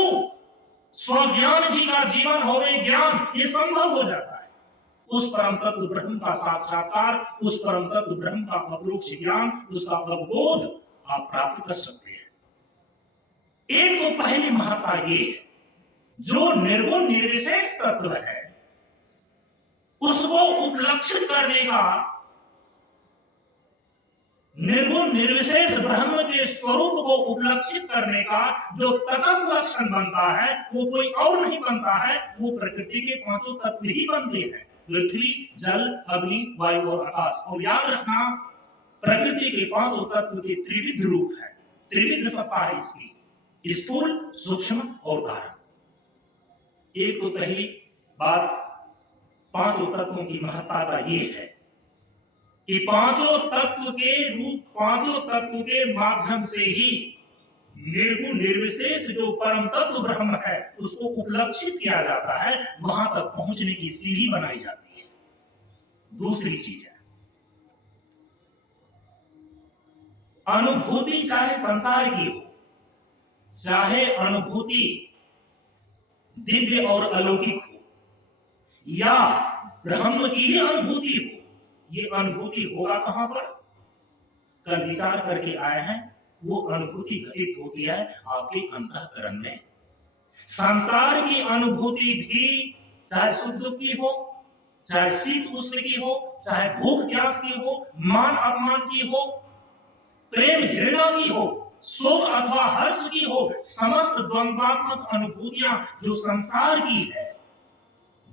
स्वज्ञान जी का जीवन होवे ज्ञान, ये संभव हो जाता है। उस परम तत्व ब्रह्म का साक्षात्कार, उस परम तत्व ब्रह्म का अपरोक्ष ज्ञान, उसका अवबोध आप प्राप्त कर सकते हैं। एक तो पहली महत्ता ये है, जो निर्गुण निर्विशेष तत्व है उसको उपलक्षित करने का, निर्गुण निर्विशेष ब्रह्म के स्वरूप को उपलक्षित करने का जो तटस्थ लक्षण बनता है वो कोई और नहीं बनता है, वो प्रकृति के पांचों तत्व ही बनते हैं, पृथ्वी, जल, अग्नि, वायु और आकाश। और याद रखना, प्रकृति के पांचों तत्व के त्रिविध रूप है, त्रिविध सत्ता है इसकी, स्थूल, सूक्ष्म और कारण। एक तो पहली बात पांचों तत्वों की महत्ता का ये है कि पांचों तत्व के रूप, पांचों तत्व के माध्यम से ही निर्गुण निर्विशेष जो परम तत्व ब्रह्म है उसको उपलक्षित किया जाता है, वहां तक पहुंचने की सीढ़ी बनाई जाती है। दूसरी चीज है अनुभूति, चाहे संसार की हो, चाहे अनुभूति दिव्य और अलौकिक हो, या ब्रह्म की ही अनुभूति हो, ये अनुभूति होगा कहां पर? कल विचार करके आए हैं, वो अनुभूति घटित होती है आपके अंतःकरण में। संसार की अनुभूति भी चाहे सुख दुख की हो, चाहे शीत उष्ण की हो, चाहे भूख प्यास की हो, मान अपमान की हो, प्रेम घृणा की हो, शोक अथवा हर्ष की हो, समस्त द्वंद्वात्मक अनुभूतियां जो संसार की है,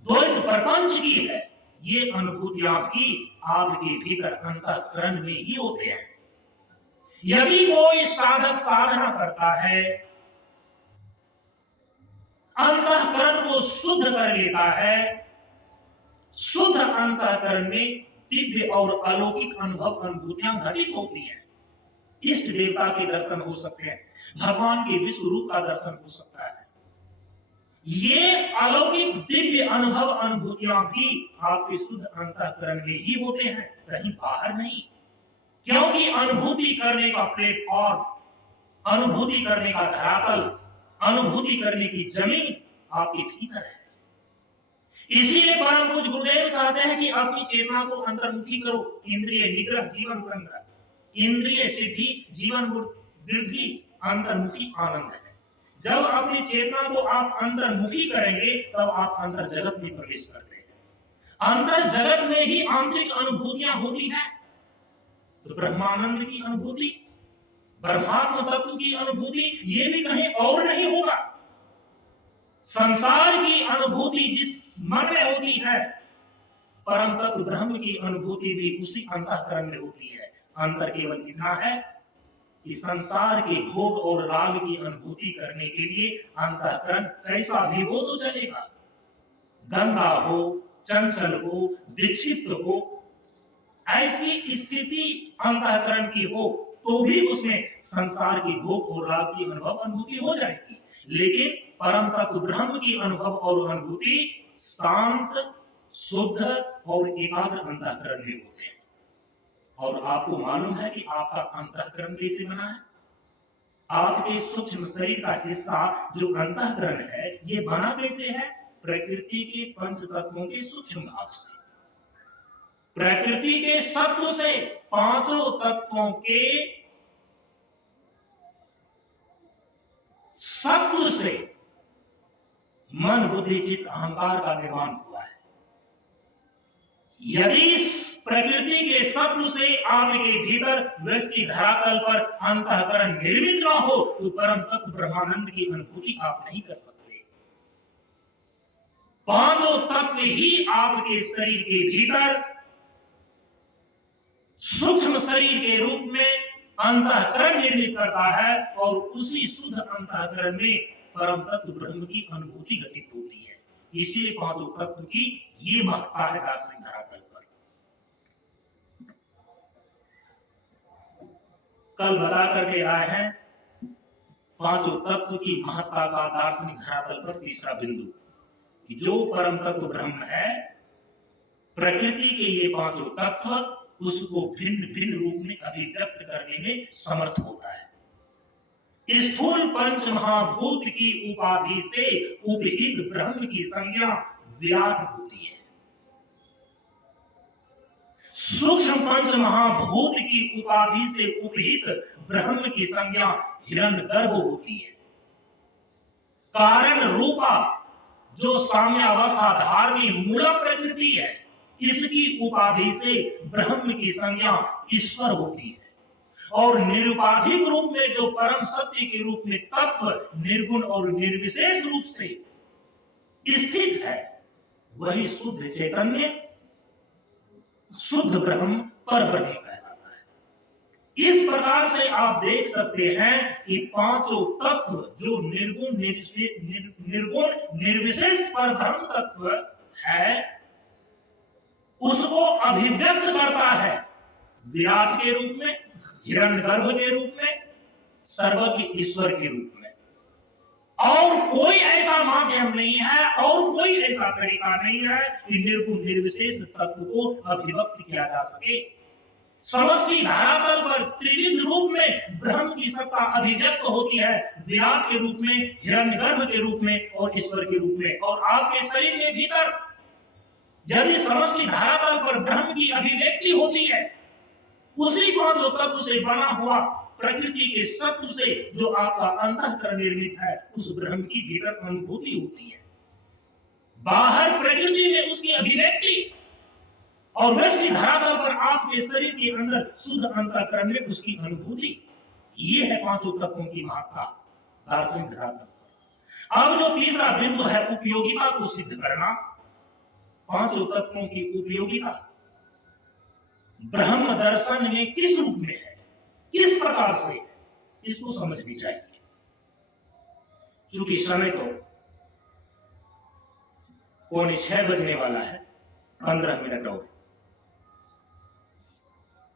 द्वैत प्रपंच की है, ये अनुभूतियां भी आपके भीतर अंतःकरण में ही होते हैं। यदि कोई साधक साधना करता है, अंतःकरण को शुद्ध कर लेता है, शुद्ध अंतःकरण में दिव्य और अलौकिक अनुभव, अनुभूतियां घटित होती हैं। इष्ट देवता के दर्शन हो सकते हैं, भगवान के विश्व रूप का दर्शन हो सकता है। ये अलौकिक दिव्य अनुभव, अनुभूतियां भी आपके शुद्ध अंतःकरण में ही होते हैं, कहीं बाहर नहीं। क्योंकि अनुभूति करने का प्लेटफॉर्म, अनुभूति करने का धरातल, अनुभूति करने की जमीन आपके भीतर है। इसीलिए परम पूज्य गुरुदेव कहते हैं कि अपनी चेतना को अंतर्मुखी करो, इंद्रिय निग्रह जीवन संग्रह, इंद्रिय सिद्धि जीवन वृद्धि, अंतर्मुखी आनंद है। जब अपनी चेतना को आप अंतर्मुखी करेंगे तब आप अंतर जगत में प्रवेश करते हैं। अंतर जगत में ही आंतरिक अनुभूतियां होती हैं। तो ब्रह्मानंद की अनुभूति, ब्रह्मात्म तत्व की अनुभूति, ये भी कहीं और नहीं होगा। संसार की अनुभूति जिस मन में होती है, परम तत्व ब्रह्म की अनुभूति भी उसी अंतःकरण में होती है। अंतर केवल इतना है कि संसार के भोग और राग की अनुभूति करने के लिए अंतःकरण कैसा भी हो तो चलेगा, गंदा हो, चंचल हो, विक्षिप्त हो, ऐसी स्थिति अंतःकरण की हो तो भी उसमें संसार की भोग और राग की अनुभव, अनुभूति हो जाएगी। लेकिन परम तत्व ब्रह्म की अनुभव और अनुभूति शांत, शुद्ध और एकाग्र अंतःकरण में होते हैं। और आपको मालूम है कि आपका अंतःकरण कैसे बना है? आपके सूक्ष्म शरीर का हिस्सा जो अंतःकरण है, ये बना कैसे है? प्रकृति के पंच तत्वों के सूक्ष्म भाग से, प्रकृति के सत्व से, पांचों तत्वों के सत्व से मन, बुद्धि, चित्त, अहंकार का निर्माण हुआ है। यदि प्रकृति के सत्व से आपके भीतर वृष्टि धरातल पर अंतःकरण निर्मित न हो तो परम तत्व ब्रह्मानंद की अनुभूति आप नहीं कर सकते। पांचों तत्व ही आपके शरीर के भीतर सूक्ष्म शरीर के रूप में अंतःकरण निर्मित करता है और उसी शुद्ध अंतःकरण में परम तत्व ब्रह्म की अनुभूति घटित होती है। इसलिए पांचों तत्व की ये महत्ता है दार्शनिक धरातल पर। कल बता करके आए हैं पांचों तत्व की महत्ता का दार्शनिक धरातल पर तीसरा बिंदु, कि जो परम तत्व ब्रह्म है, प्रकृति के ये पांचों तत्व उसको भिन्न भिन्न रूप में अभिव्यक्त करने में समर्थ होता है। स्थूल पंच महाभूत की उपाधि से उपहित ब्रह्म की संज्ञा विराट होती है। सूक्ष्म पंच महाभूत की उपाधि से उपहित ब्रह्म की संज्ञा हिरण्यगर्भ होती है। कारण रूपा जो साम्यावस्था धारणी मूल प्रकृति है, इसकी उपाधि से ब्रह्म की संज्ञा ईश्वर होती है। और निरुपाधिक रूप में जो परम सत्य के रूप में तत्व निर्गुण और निर्विशेष रूप से स्थित है, वही शुद्ध चैतन्य, शुद्ध ब्रह्म, पर ब्रह्म कहलाता है। इस प्रकार से आप देख सकते हैं कि पांचों तत्व जो निर्गुण निर्विशेष पर ब्रह्म तत्व है, उसको अभिव्यक्त करता है विराट के रूप में, हिरण्यगर्भ के रूप में, सर्वज्ञ ईश्वर के रूप में। और कोई ऐसा माध्यम नहीं है और कोई ऐसा तरीका नहीं है कि निर्गुण निर्विशेष तत्व को अभिव्यक्त किया जा सके। समष्टि धरातल पर त्रिविध रूप में ब्रह्म की सत्ता अभिव्यक्त होती है, विराट के रूप में, हिरण्यगर्भ के रूप में और ईश्वर के रूप में। और आपके शरीर के भीतर यदि समष्टि धरातल पर ब्रह्म की अभिव्यक्ति होती है, उसी पांचों तत्व से बना हुआ प्रकृति के सत्व से जो आपका अंतःकरण निर्मित है, उस ब्रह्म की भीतर अनुभूति होती है। बाहर प्रकृति में उसकी अभिव्यक्ति और वैश्विक धरातल पर आपके शरीर के अंदर शुद्ध अंतःकरण में उसकी अनुभूति। ये है पांचों तत्वों की महत्ता दार्शनिक धरातल। अब जो तीसरा बिंदु है उपयोगिता को सिद्ध करना, पांचों तत्वों की उपयोगिता ब्रह्म दर्शन में किस रूप में है, किस प्रकार से, इसको समझनी चाहिए। क्योंकि समय तो 6:45 बजने वाला है, 15 मिनट और।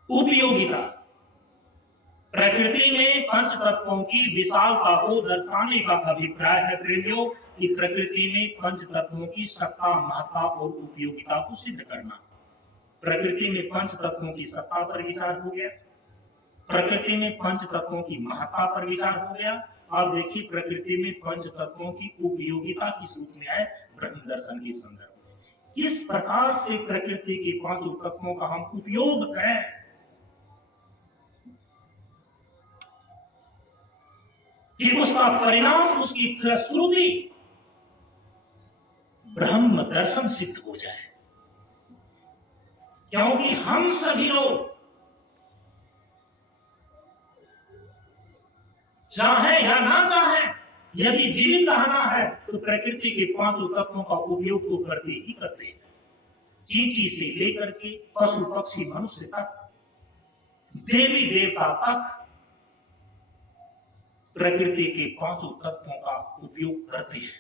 उपयोगिता प्रकृति में पंच तत्वों की विशालता को दर्शाने का अभिप्राय है प्रेमियों कि प्रकृति में पंच तत्वों की सत्ता, महत्ता और उपयोगिता को सिद्ध करना। प्रकृति में पंच तत्वों की सत्ता पर विचार हो गया, प्रकृति में पंच तत्वों की महत्ता पर विचार हो गया। आप देखिए प्रकृति में पंच तत्वों की उपयोगिता किस रूप में है ब्रह्म दर्शन के संदर्भ में। किस प्रकार से प्रकृति के पांचों तत्वों का हम उपयोग करें, कि उसका परिणाम, उसकी फलश्रुति ब्रह्म दर्शन सिद्ध हो जाए। क्योंकि हम सभी लोग चाहे या ना चाहे, यदि जीवित रहना है तो प्रकृति के पांचों तत्वों का उपयोग तो करते ही करते हैं। चींटी से लेकर के पशु पक्षी मनुष्य तक, देवी देवता तक प्रकृति के पांचों तत्वों का उपयोग करते हैं।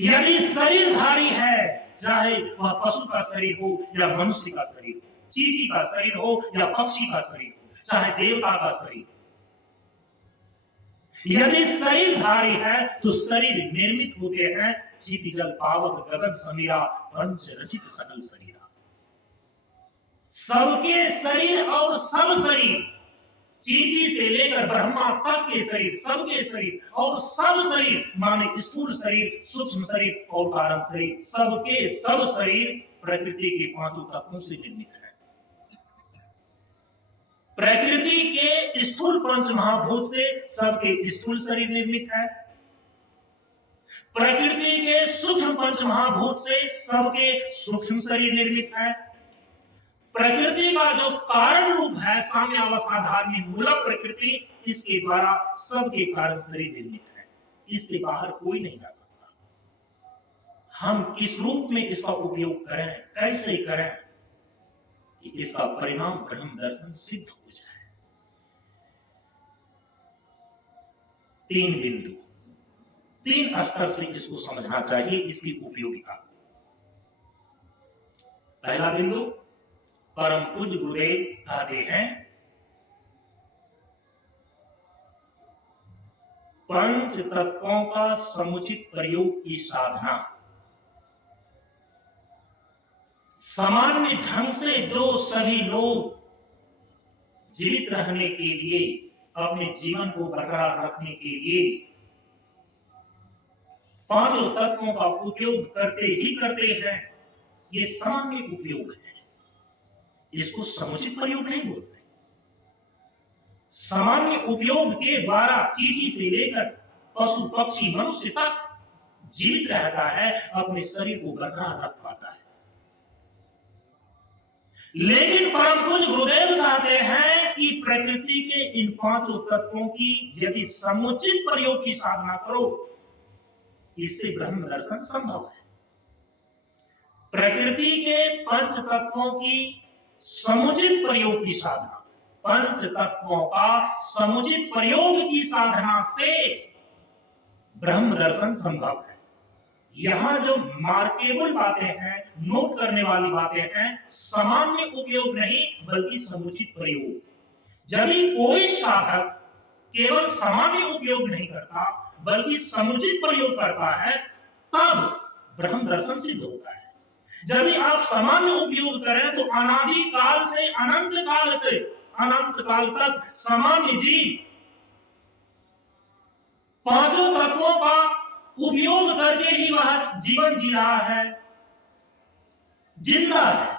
यदि शरीरधारी है, चाहे वह पशु का शरीर हो या मनुष्य का शरीर हो, चींटी का शरीर हो या पक्षी का शरीर हो, चाहे देवता का शरीर, यदि शरीरधारी है तो शरीर निर्मित होते हैं चीति जल पावक गगन समीरा पंच रचित सकल शरीरा। सबके शरीर और सब शरीर, चींटी से लेकर ब्रह्मा तक के शरीर, सबके शरीर और सब शरीर माने स्थूल शरीर, सूक्ष्म शरीर और कारण शरीर, सबके सब शरीर प्रकृति के पांचों तत्वों से निर्मित है। प्रकृति के स्थूल पंच महाभूत से सबके स्थूल शरीर निर्मित है। प्रकृति के सूक्ष्म पंच महाभूत से सबके सूक्ष्म शरीर निर्मित है। प्रकृति का जो कारण रूप है साम्यावस्था धारणी मूल प्रकृति, इसके द्वारा सबके कारण शरीर निर्मित है। इससे बाहर कोई नहीं जा सकता। हम किस रूप में इसका उपयोग करें, कैसे करें कि इसका परिणाम ब्रह्म दर्शन सिद्ध हो जाए। 3 बिंदु, 3 स्तर से इसको समझना चाहिए, इसकी उपयोगिता। पहला बिंदु, परम पूज्य गुरुदेव कहते हैं पंच तत्वों का समुचित प्रयोग की साधना। सामान्य ढंग से जो सभी लोग जीवित रहने के लिए, अपने जीवन को बरकरार रखने के लिए पांचों तत्वों का उपयोग करते ही करते हैं, ये सामान्य उपयोग है, इसको समुचित प्रयोग नहीं बोलते। सामान्य उपयोग के द्वारा चींटी से लेकर पशु पक्षी मनुष्य तक जीवित रहता है, अपने शरीर को बरकरार रख पाता है। लेकिन परम पूज्य गुरुदेव कहते हैं कि प्रकृति के इन पांचों तत्वों की यदि समुचित प्रयोग की साधना करो, इससे ब्रह्म दर्शन संभव है। प्रकृति के पंच तत्वों की समुचित प्रयोग की साधना, पंच तत्वों का समुचित प्रयोग की साधना से ब्रह्म दर्शन संभव है। यहां जो मार्केबल बातें हैं, नोट करने वाली बातें हैं, सामान्य उपयोग नहीं बल्कि समुचित प्रयोग। यदि कोई साधक केवल सामान्य उपयोग नहीं करता बल्कि समुचित प्रयोग करता है, तब ब्रह्म दर्शन सिद्ध होता है। यदि आप सामान्य उपयोग करें तो अनादि काल से अनंत काल तक सामान्य जीव पांचों तत्वों का उपयोग करके ही वह जीवन जी रहा है, जिंदा है।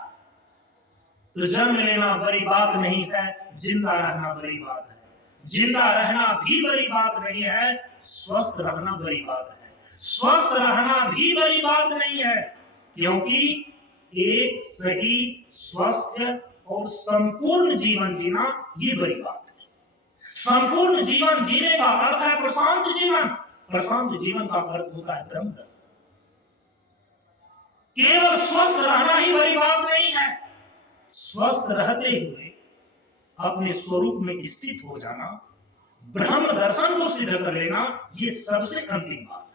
तो जन्म लेना बड़ी बात नहीं है, जिंदा रहना बड़ी बात है। जिंदा रहना भी बड़ी बात नहीं है, स्वस्थ रहना बड़ी बात है। स्वस्थ रहना भी बड़ी बात नहीं है, क्योंकि एक सही स्वस्थ और संपूर्ण जीवन जीना ये बड़ी बात है। संपूर्ण जीवन जीने का अर्थ है प्रशांत जीवन। प्रशांत जीवन का अर्थ होता है ब्रह्म दर्शन। केवल स्वस्थ रहना ही बड़ी बात नहीं है, स्वस्थ रहते हुए अपने स्वरूप में स्थित हो जाना, ब्रह्म दर्शन को सिद्ध कर लेना, ये सबसे अंतिम बात है।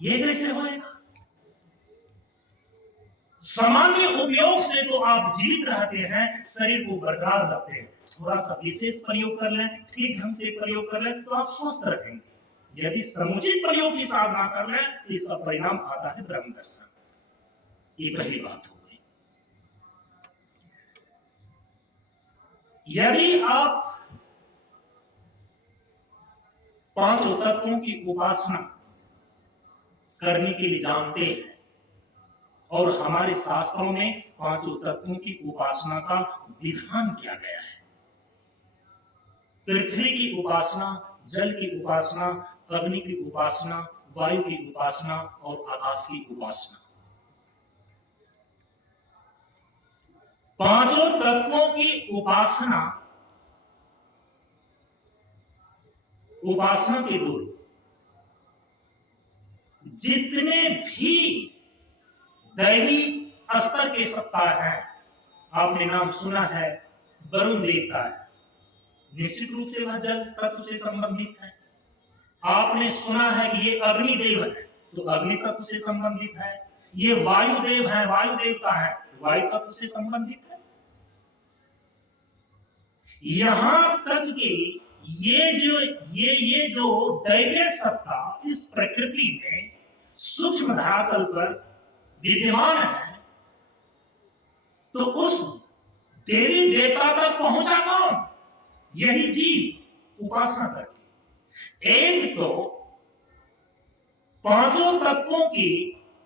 ये कैसे होएगा? सामान्य उपयोग से तो आप जीवित रहते हैं, शरीर को बरकरार रखते हैं। थोड़ा सा विशेष प्रयोग कर लें, ठीक ढंग से प्रयोग कर लें तो आप स्वस्थ रहेंगे। यदि समुचित प्रयोग की साधना कर लें तो इसका परिणाम आता है ब्रह्म दर्शन। ये पहली बात हो गई। यदि आप पांचों तत्वों की उपासना करने के लिए जानते हैं, और हमारे शास्त्रों में पांचों तत्वों की उपासना का विधान किया गया है। पृथ्वी की उपासना, जल की उपासना, अग्नि की उपासना, वायु की उपासना और आकाश की उपासना। पांचों तत्वों की उपासना के दो जितने भी दैवी स्तर के सत्ता है, आपने नाम सुना है वरुण देवता है, निश्चित रूप से वह जल तत्व से संबंधित है। आपने सुना है कि ये अग्नि देव है, तो अग्नि तत्व से संबंधित है। ये वायु देव है, वायु देवता है, वायु तत्व से संबंधित है। यहां तक कि ये जो दैवीय सत्ता इस प्रकृति में सूक्ष्म धरातल पर विद्यमान है, तो उस देवी देवता तक पहुंचा कौन? यही जीव उपासना करके। एक तो पांचों तत्वों की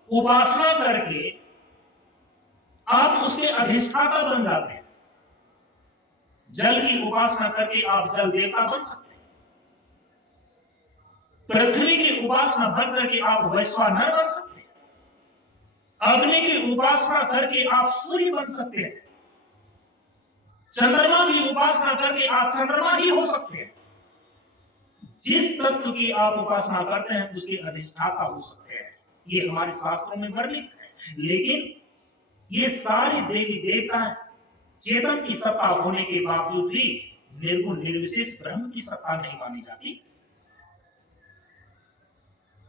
उपासना करके आप उसके अधिष्ठाता बन जाते हैं। जल की उपासना करके आप जल देवता बन सकते हैं। पृथ्वी की उपासना करके आप वैश्वानर बन सकते हैं। अग्नि की उपासना करके आप सूर्य बन सकते हैं। चंद्रमा की उपासना करके आप चंद्रमा ही हो सकते हैं। जिस तत्व की आप उपासना करते हैं उसके अधिष्ठाता हो सकते हैं। ये हमारे शास्त्रों में वर्णित है। लेकिन ये सारे देवी देवता चेतन की सत्ता होने के बावजूद भी निर्गुण निर्विशेष ब्रह्म की सत्ता नहीं मानी जाती।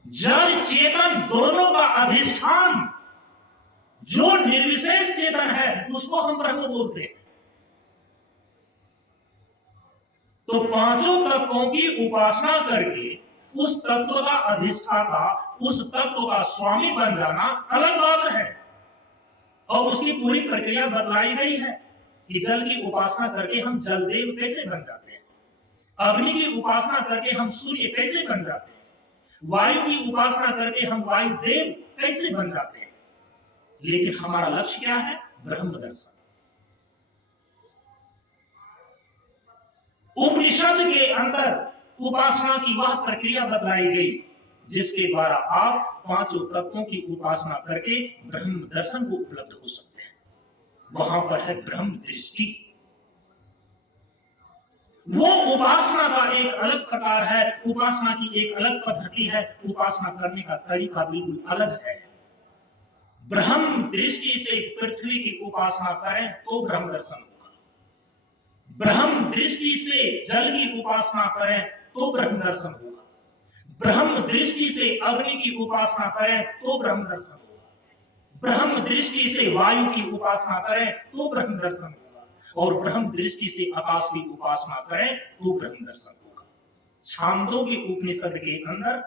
जड़ चेतन दोनों का अधिष्ठान जो निर्विशेष चेतन है उसको हम ब्रह्म बोलते हैं। तो पांचों तत्वों की उपासना करके उस तत्व का अधिष्ठाता, उस तत्व का स्वामी बन जाना अलग बात है, और उसकी पूरी प्रक्रिया बतलाई गई है कि जल की उपासना करके हम जल देव कैसे बन जाते हैं, अग्नि की उपासना करके हम सूर्य कैसे बन जाते हैं, वायु की उपासना करके हम वायु देव कैसे बन जाते हैं। लेकिन हमारा लक्ष्य क्या है? ब्रह्म दर्शन। उपनिषद के अंदर उपासना की वह प्रक्रिया बतलाई गई जिसके द्वारा आप पांचों तत्वों की उपासना करके ब्रह्म दर्शन को उपलब्ध हो सकते हैं। वहां पर है ब्रह्म दृष्टि। वो उपासना का एक अलग प्रकार है, उपासना की एक अलग पद्धति है, उपासना करने का तरीका बिल्कुल अलग है। ब्रह्म दृष्टि से पृथ्वी की उपासना करें तो ब्रह्म दर्शन होगा। ब्रह्म दृष्टि से जल की उपासना करें तो ब्रह्म दर्शन होगा। ब्रह्म दृष्टि से अग्नि की उपासना करें तो ब्रह्म दर्शन होगा। ब्रह्म दृष्टि से वायु की उपासना करें तो ब्रह्म दर्शन होगा। और ब्रह्म दृष्टि से आकाश की उपासना करें तो ब्रह्म दर्शन होगा। छांदोग्य उपनिषद के अंदर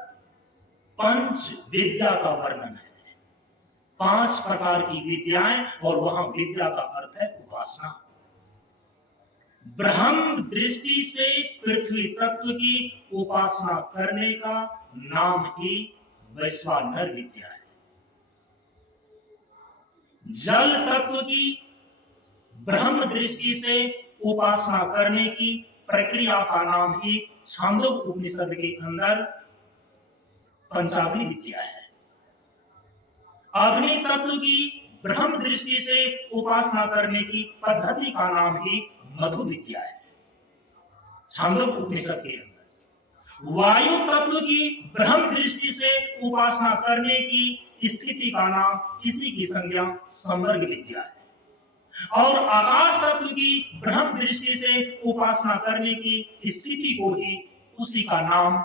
पंच विद्या का वर्णन है, 5 प्रकार की विद्याएं, और वहां विद्या का अर्थ है उपासना। ब्रह्म दृष्टि से पृथ्वी तत्व की उपासना करने का नाम ही वैश्वानर विद्या है। जल तत्व की ब्रह्म दृष्टि से उपासना करने की प्रक्रिया का नाम ही छांदोग्य उपनिषद के अंदर पंचाग्नि विद्या है। अग्नि तत्व की ब्रह्म दृष्टि से उपासना करने की पद्धति का नाम ही मधु विद्या है, छांदोग्य उपनिषद के अंदर। वायु तत्व की ब्रह्म दृष्टि से उपासना करने की स्थिति का नाम, इसी की संज्ञा संवर्ग विद्या है। और आकाश तत्व की ब्रह्म दृष्टि से उपासना करने की स्थिति को ही, उसी का नाम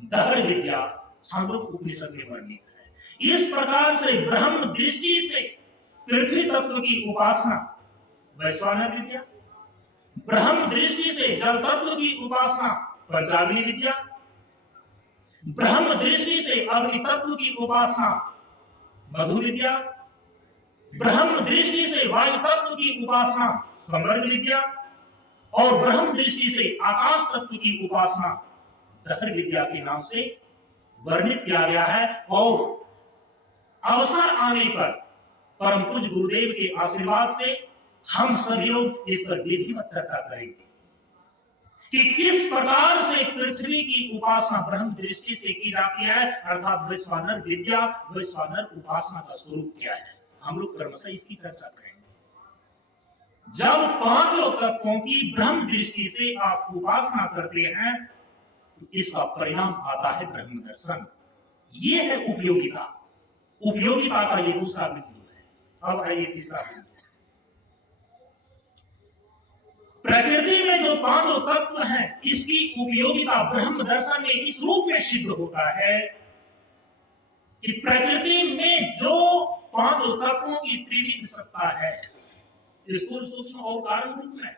दहर विद्या, छांदोग्य उपनिषद में वर्णित है। इस प्रकार से ब्रह्म दृष्टि से पृथ्वी तत्व की उपासना वैश्वानर विद्या, ब्रह्म दृष्टि से जल तत्व की उपासना पंचाग्नि विद्या, ब्रह्म दृष्टि से अग्नि तत्व की उपासना मधु विद्या, ब्रह्म दृष्टि से वायु तत्व की उपासना संवर्ग विद्या, और ब्रह्म दृष्टि से आकाश तत्व की उपासना दहर विद्या के नाम से वर्णित किया गया है। और अवसर आने पर परम पूज्य गुरुदेव के आशीर्वाद से हम सभी लोग इस पर विधिवत चर्चा करेंगे कि किस प्रकार से पृथ्वी की उपासना ब्रह्म दृष्टि से की जाती है, अर्थात वैश्वानर विद्या, वैश्वानर उपासना का स्वरूप क्या है। हम लोग क्रमशः इसकी चर्चा करेंगे। जब पांचों तत्वों की ब्रह्म दृष्टि से आप उपासना करते हैं तो इसका परिणाम आता है ब्रह्म दर्शन। ये है उपयोगिता। उपयोगिता का ये दूसरा बिंदु है। अब आइए तीसरा बिंदु। प्रकृति में जो पांचों तत्व हैं, इसकी उपयोगिता ब्रह्म दर्शन में इस रूप में सिद्ध होता है कि प्रकृति में जो पांचों तत्वों की त्रिविध सत्ता है, स्थूल सूक्ष्म और कारण रूप में,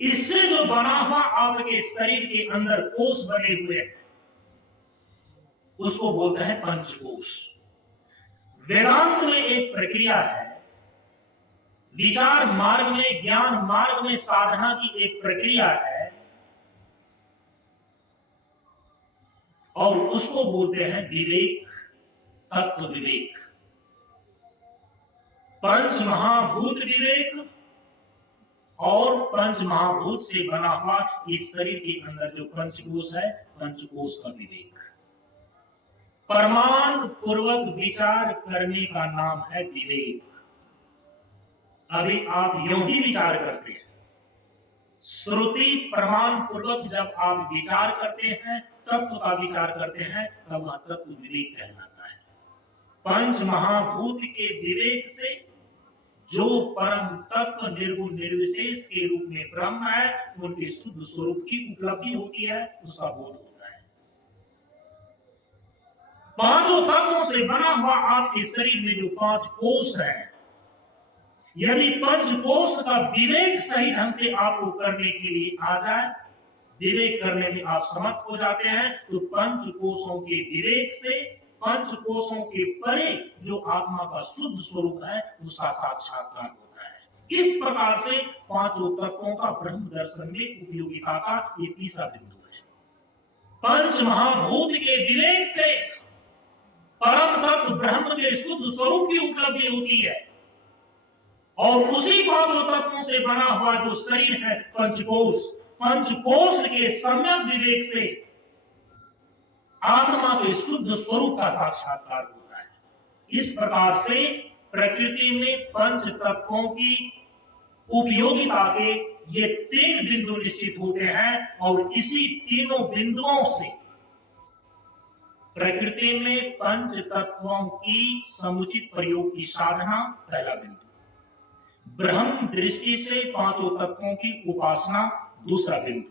इससे जो बना हुआ आपके शरीर के अंदर कोष बने हुए हैं, उसको बोलते हैं पंचकोश। वेदांत में एक प्रक्रिया है, विचार मार्ग में, ज्ञान मार्ग में साधना की एक प्रक्रिया है, और उसको बोलते हैं विवेक, तत्व विवेक। पंच महाभूत विवेक और पंच महाभूत से बना हुआ इस शरीर के अंदर जो पंचकोश है, पंचकोश का विवेक। प्रमाण पूर्वक विचार करने का नाम है विवेक। अभी आप यूं ही विचार करते हैं, श्रुति प्रमाण पूर्वक जब आप विचार करते हैं, तत्व का विचार करते हैं, तब वह तत्व विवेक कहलाता है। पंच महाभूत के विवेक से जो परम तत्व निर्गुण निर्विशेष के रूप में ब्रह्म है, उनके शुद्ध स्वरूप की उपलब्धि होती है, उसका बोध होता है। पांचों तत्वों से बना हुआ आपके शरीर में जो 5 कोष हैं, यदि पंचकोश का विवेक सही ढंग से आपको करने के लिए आ जाए, विवेक करने में आप समर्थ हो जाते हैं, तो पंचकोशों के विवेक से पंचकोशों के परे जो आत्मा का शुद्ध स्वरूप है, उसका साक्षात्कार होता है। इस प्रकार से पांचों तत्वों का ब्रह्म दर्शन में उपयोगिता का ये तीसरा बिंदु है। पंच महाभूत के विवेक से परम तत्व ब्रह्म के शुद्ध स्वरूप की उपलब्धि होती है। और उसी पांचों तत्वों से बना हुआ जो शरीर है पंचकोश के सम्यक विवेक से आत्मा के शुद्ध स्वरूप का साक्षात्कार होता है। इस प्रकार से प्रकृति में पंच तत्वों की उपयोगिता के ये 3 बिंदु निश्चित होते हैं और इसी तीनों बिंदुओं से प्रकृति में पंच तत्वों की समुचित प्रयोग की साधना पहला बिंदु, ब्रह्म दृष्टि से पांचों तत्वों की उपासना दूसरा बिंदु,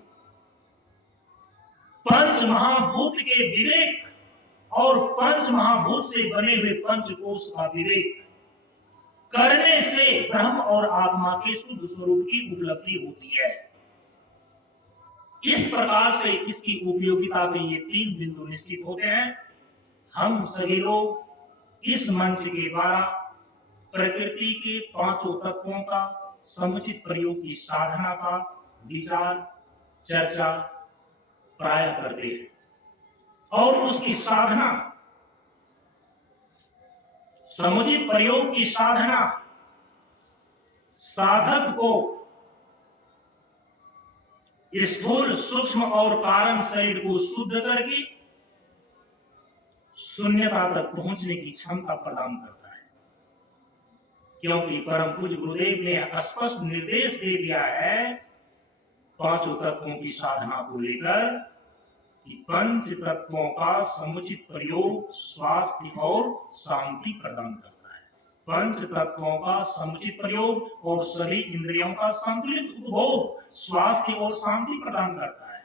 पंच महाभूत के विवेक और पंच महाभूत से बने हुए पंचकोश का विवेक करने से ब्रह्म और आत्मा के शुद्ध स्वरूप की उपलब्धि होती है। इस प्रकार से इसकी उपयोगिता के ये 3 बिंदु निश्चित होते हैं। हम सभी लोग इस मंच के द्वारा प्रकृति के पांचों तत्वों का समुचित प्रयोग की साधना का विचार चर्चा प्राय करते हैं और उसकी साधना समुचित प्रयोग की साधना साधक को स्थूल सूक्ष्म और कारण शरीर को शुद्ध करके शून्यता तक पहुंचने की क्षमता प्रदान करता है, क्योंकि परम पूज्य गुरुदेव ने स्पष्ट निर्देश दे दिया है पांचों तत्वों की साधना को लेकर कि पंच तत्वों का समुचित प्रयोग स्वास्थ्य और शांति प्रदान करता है। पंच तत्वों का समुचित प्रयोग और सभी इंद्रियों का संतुलित उपभोग स्वास्थ्य और शांति प्रदान करता है।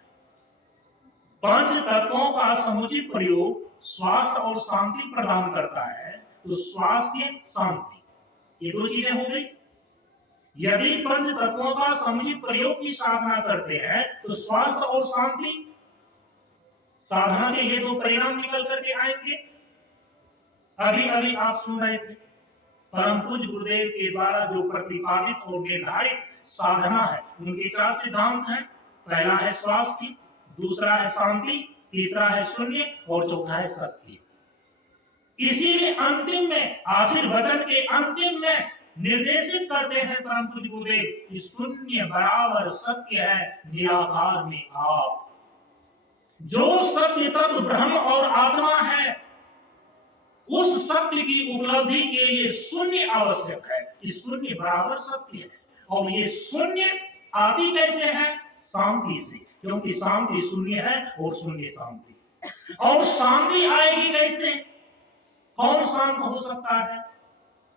पंच तत्वों का समुचित प्रयोग स्वास्थ्य और शांति प्रदान करता है, तो स्वास्थ्य शांति ये 2 चीजें हो गई। यदि पंच तत्वों का समुचित प्रयोग की साधना करते हैं तो स्वास्थ्य और शांति साधना के ये 2 परिणाम निकल करके आएंगे। अभी आप सुन रहे थे परम पूज्य गुरुदेव के द्वारा जो प्रतिपादित और निर्धारित साधना है, उनके 4 सिद्धांत हैं। पहला है स्वास्थ्य, दूसरा है शांति, तीसरा है शून्य और चौथा है सत्य। इसीलिए अंतिम में आशीर्वचन के अंतिम में निर्देशित करते हैं परम पूज्य गुरुदेव कि शून्य बराबर सत्य है, निराकार में आप। जो सत्य तत्व ब्रह्म और आत्मा है, उस सत्य की उपलब्धि के लिए शून्य आवश्यक है कि शून्य बराबर सत्य है। और ये शून्य आती कैसे है? शांति से, क्योंकि शांति शून्य है और शून्य शांति। और शांति आएगी कैसे? कौन शांत हो सकता है?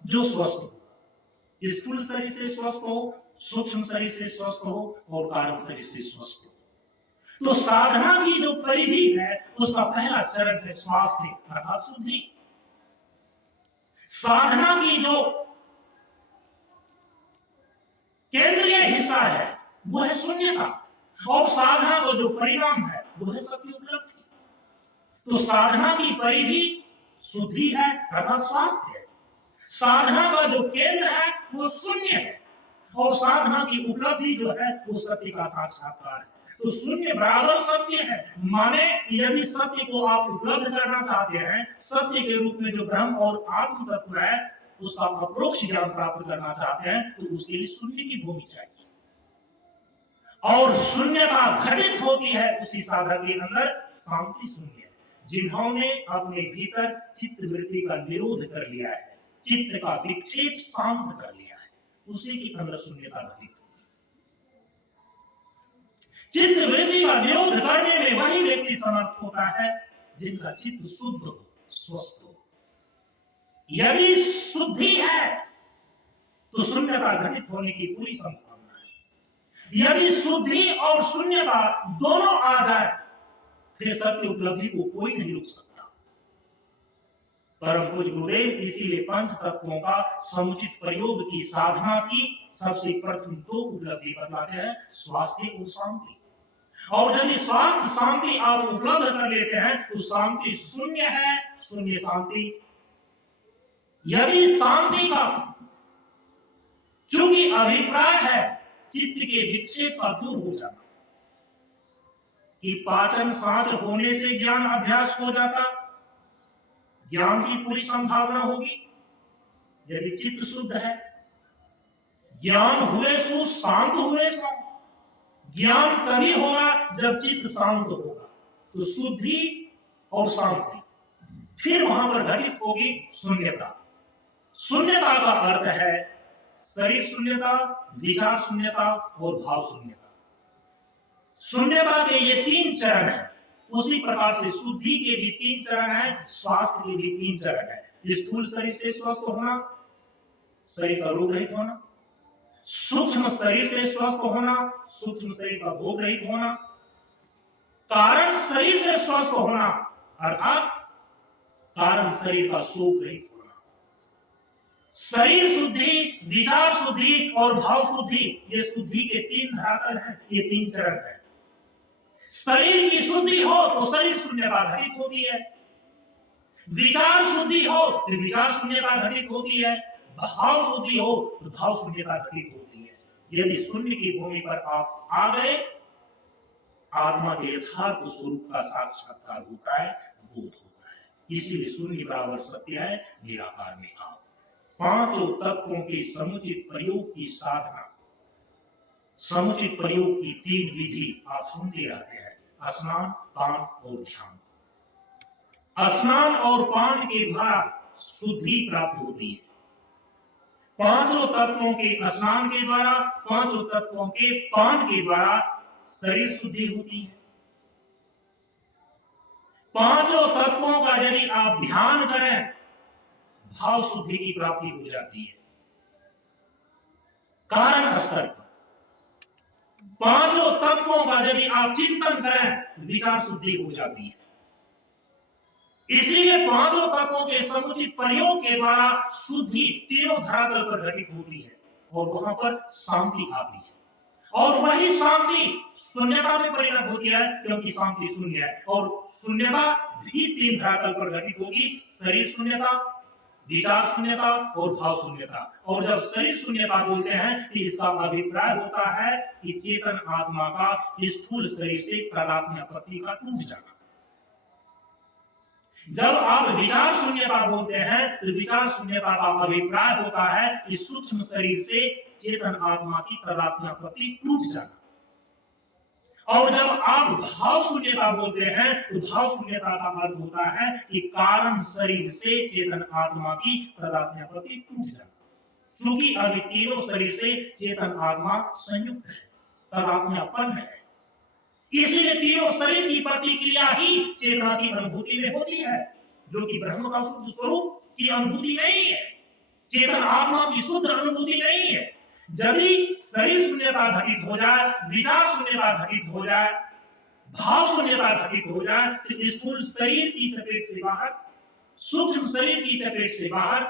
जो स्वस्थ हो, स्थूल शरीर से स्वस्थ हो, सूक्ष्म शरीर से स्वस्थ हो और कारण शरीर से स्वस्थ हो। तो साधना की जो परिधि है उसका पहला चरण है स्वास्थ्य अर्थात शुद्धि। साधना की जो केंद्रीय हिस्सा है वो है शून्यता, और साधना का जो परिणाम है वो है सत्य उपलब्धि। तो साधना की परिधि शुद्धि है अर्थात स्वास्थ्य है। साधना का जो केंद्र है वो शून्य है और साधना की उपलब्धि जो है वो सत्य का साक्षात्कार है। तो शून्य बराबर सत्य है, माने यदि सत्य को आप उपलब्ध करना चाहते हैं, सत्य के रूप में जो ब्रह्म और आत्म तत्व है उसका अप्रोक्ष ज्ञान प्राप्त करना चाहते हैं, तो उसके लिए शून्य की भूमि चाहिए। और शून्यता घटित होती है उसी साधक के अंदर शांति शून्य है। जिन्होंने अपने भीतर चित्त वृत्ति का निरोध कर लिया है, चित्त का विक्षेप शांत कर लिया है, उसी के अंदर शून्यता घटित। चित्त वृत्ति का निरोध करने में वही व्यक्ति समर्थ होता है जिनका चित्त शुद्ध हो, स्वस्थ हो। यदि शुद्धि है तो शून्यता घटित होने की पूरी संभावना है। यदि शुद्धि और शून्यता दोनों आ जाए फिर सत्य उपलब्धि को कोई नहीं रोक सकता। परम पूज्य गुरुदेव इसीलिए पंच तत्वों का समुचित प्रयोग की साधना की सबसे प्रथम 2 उपलब्धि बताते हैं, स्वास्थ्य और शांति। और यदि स्वास्थ्य शांति आप उपलब्ध कर लेते हैं तो शांति शून्य है, शून्य शांति। यदि शांति का चूंकि अभिप्राय है चित्त के विक्षेप का दूर हो जाना, कि पाचन सांच होने से ज्ञान अभ्यास हो जाता, ज्ञान की पूरी संभावना होगी। यदि चित्त शुद्ध है, ज्ञान हुए सो शांत हुए सो, ज्ञान तभी होगा जब चित्त शांत होगा। तो शुद्धि और शांति, फिर वहां पर घटित होगी शून्यता। शून्यता का अर्थ है शरीर शून्यता, विचार शून्यता और भाव शून्यता। शून्यता के ये 3 चरण हैं। उसी प्रकार से शुद्धि के भी 3 चरण हैं, स्वास्थ्य के भी 3 चरण हैं। स्थूल शरीर से स्वस्थ होना, शरीर का रोग रहित होना, सूक्ष्म शरीर से स्वस्थ होना, सूक्ष्म शरीर का भोग रहित होना, कारण शरीर से स्वस्थ होना अर्थात कारण शरीर का शोक रहित होना। शरीर शुद्धि, विचार शुद्धि और भाव शुद्धि, ये शुद्धि के 3 धरातल हैं, ये 3 चरण हैं। शरीर की शुद्धि हो तो शरीर शून्यता घटित होती है, विचार शुद्धि हो तो विचार शून्यता घटित होती है, भाव शुद्धि हो तो भाव शून्यता घटित होती है। यदि शून्य की भूमि पर आप आ गए, आत्मा के यथार्थ स्वरूप का साक्षात्कार होता है, बोध होता है। इसलिए शून्य बराबर सत्य है, निराकार में आप। 5 तत्वों के समुचित प्रयोग की साधना, समुचित प्रयोग की 3 विधि आप सुनते रहते हैं, स्नान, पान और ध्यान। स्नान और पान के द्वारा शुद्धि प्राप्त होती है। 5 तत्वों के स्नान के द्वारा, 5 तत्वों के पान के द्वारा शरीर शुद्धि होती है। 5 तत्वों का यदि आप ध्यान करें, भाव शुद्धि की प्राप्ति हो जाती है। कारण स्तर पर 5 तत्वों का यदि आप चिंतन करें, विचार शुद्धि हो जाती है। इसलिए 5 तत्वों के समुचित प्रयोग के द्वारा शुद्धि तीनों धरातल पर घटित होती है और वहां पर शांति आती है। और वही शांति शून्यता में परिणत होती है, क्योंकि शांति शून्य है। और शून्यता भी 3 धरातल पर घटित होगी, शरीर शून्यता, विचार शून्यता और भाव शून्यता। और जब शरीर शून्यता बोलते हैं तो इसका अभिप्राय होता है कि चेतन आत्मा का स्थूल शरीर से तादात्म्य का टूट जाना। जब आप विचार शून्यता बोलते हैं तो विचार शून्यता का अभिप्राय होता है कि सूक्ष्म शरीर से चेतन आत्मा की तादात्म्य टूट जाना। और जब आप भाव शून्यता बोलते हैं तो भाव शून्यता का अर्थ होता है कि कारण शरीर से चेतन आत्मा की तादात्म्य टूट जाना। क्योंकि अभी तीनों शरीर से चेतन आत्मा संयुक्त है, तादात्म्यपन है, इसलिए तीनों शरीर की प्रतिक्रिया ही चेतना की अनुभूति में होती है, जो कि ब्रह्म का शुद्ध स्वरूप की अनुभूति नहीं है, चेतन आत्मा की शुद्ध अनुभूति नहीं है। जब भी शरीर शून्यता घटित हो जाए, विचार शून्यता घटित हो जाए, भाव शून्यता घटित हो जाए, तो स्थूल शरीर की चपेट से बाहर, सूक्ष्म शरीर की चपेट से बाहर,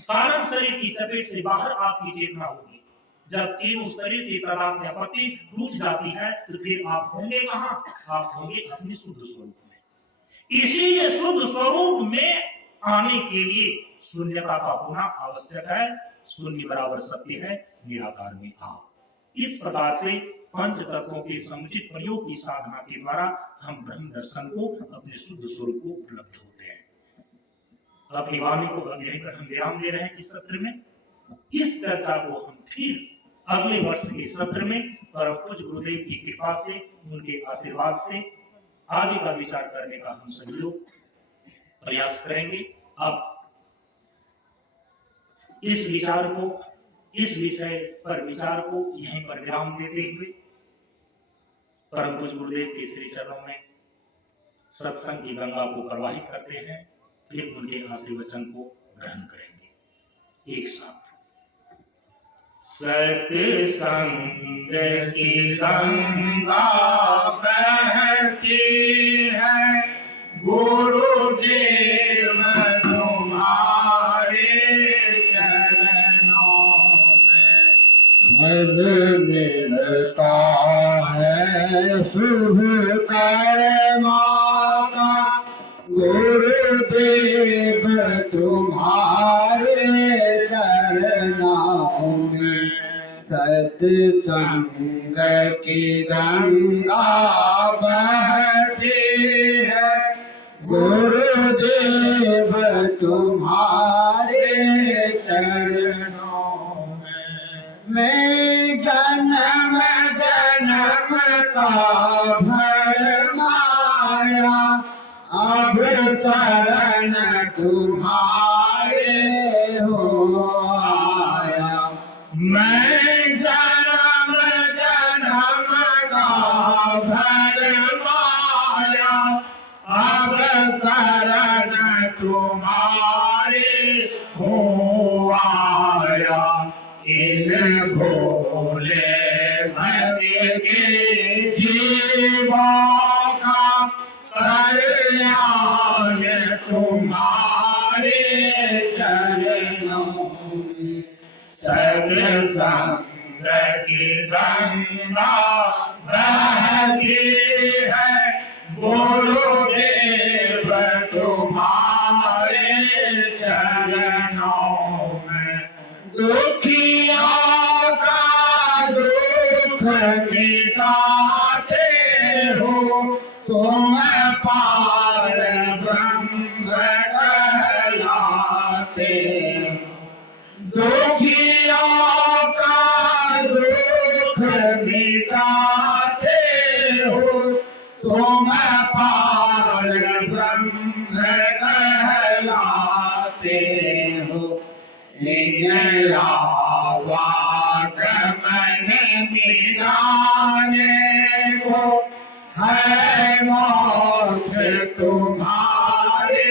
कारण शरीर की चपेट से बाहर आपकी चेतना होगी। जब तीनों शरीर से तादात्म्य टूट जाती है तो फिर आप होंगे कहां? आप होंगे अपने शुद्ध स्वरूप में। इसीलिए शुद्ध स्वरूप में आने के लिए शून्यता का होना आवश्यक है। शून्य बराबर सत्य है, निराकार में आप। इस प्रकार से 5 तत्वों के समुचित प्रयोग की साधना के द्वारा हम ब्रह्म दर्शन को, अपने शुद्ध स्वरूप को उपलब्ध होते हैं। अपनी वाणी को यहीं पर हम विराम दे रहे हैं इस सत्र में। इस चर्चा को हम फिर अगले वर्ष के सत्र में परम पूज्य गुरुदेव की कृपा से, उनके आशीर्वाद से आगे का विचार करने का हम सभी लोग प्रयास करेंगे। अब इस विचार को, इस विषय पर विचार को यहीं पर विराम देते हुए परम पूज्य गुरुदेव के श्री चरणों में सत्संग की गंगा को प्रवाहित करते हैं, फिर उनके आशीर्वचन को ग्रहण करेंगे एक साथ। सत्संग की गंगा बहती है, गुरुदेव तुम्हारे चरणों में फल मिलता है शुभ कर्मा का, गुरुदेव तुम्हारे चरणों में सत्संग की गंगा बह गुरुदेव तुम्हारे चरणों में जन्म जन्म का भरमाया अब शरण तुम्हारे हो आया। मैं जन्म जन्म का भरमाया अब शरण तुम्हारे हो आया। इन भोले भक्ति के जीवों का कल्याण तुम्हारे चरणों में। सत्संग की गंगा बहती है गुरुदेव तुम्हारे चरणों में। दुखियों का दुख मिटाते हो तुम पार ब्रह्म कहलाते हो। दुखियों का दुख मिटाते हो तुम पार ब्रह्म कहलाते हो। वागमन मिटाने को है मौत तुम्हारे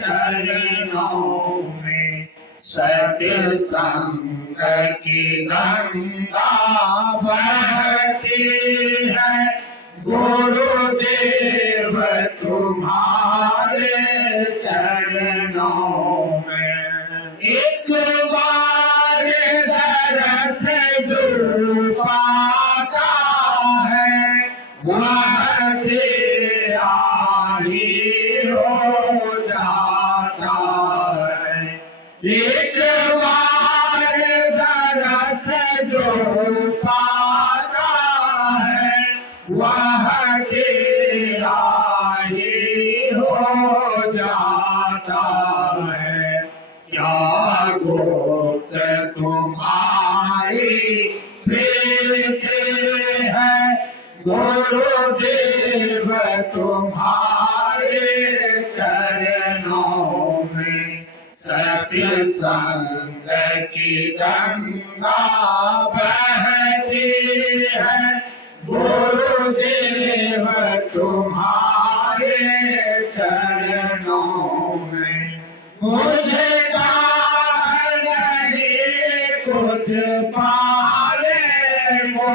चरणों में। सत्संग की गंगा बहती है गुरुदेव तुम्हारे चरणों में। एक बार दरस जो पाता है वह तेरा ही हो जाता है। एक बार दरस जो पाता है वह तेरा ही हो जाता है। क्या गोत तुम्हारी प्रीति है गुरुदेव तुम्हारे चरणों में। सत्संग की गंगा बहती है गुरुदेव तुम्हारे चरणों में। मुझे कुछ पारे को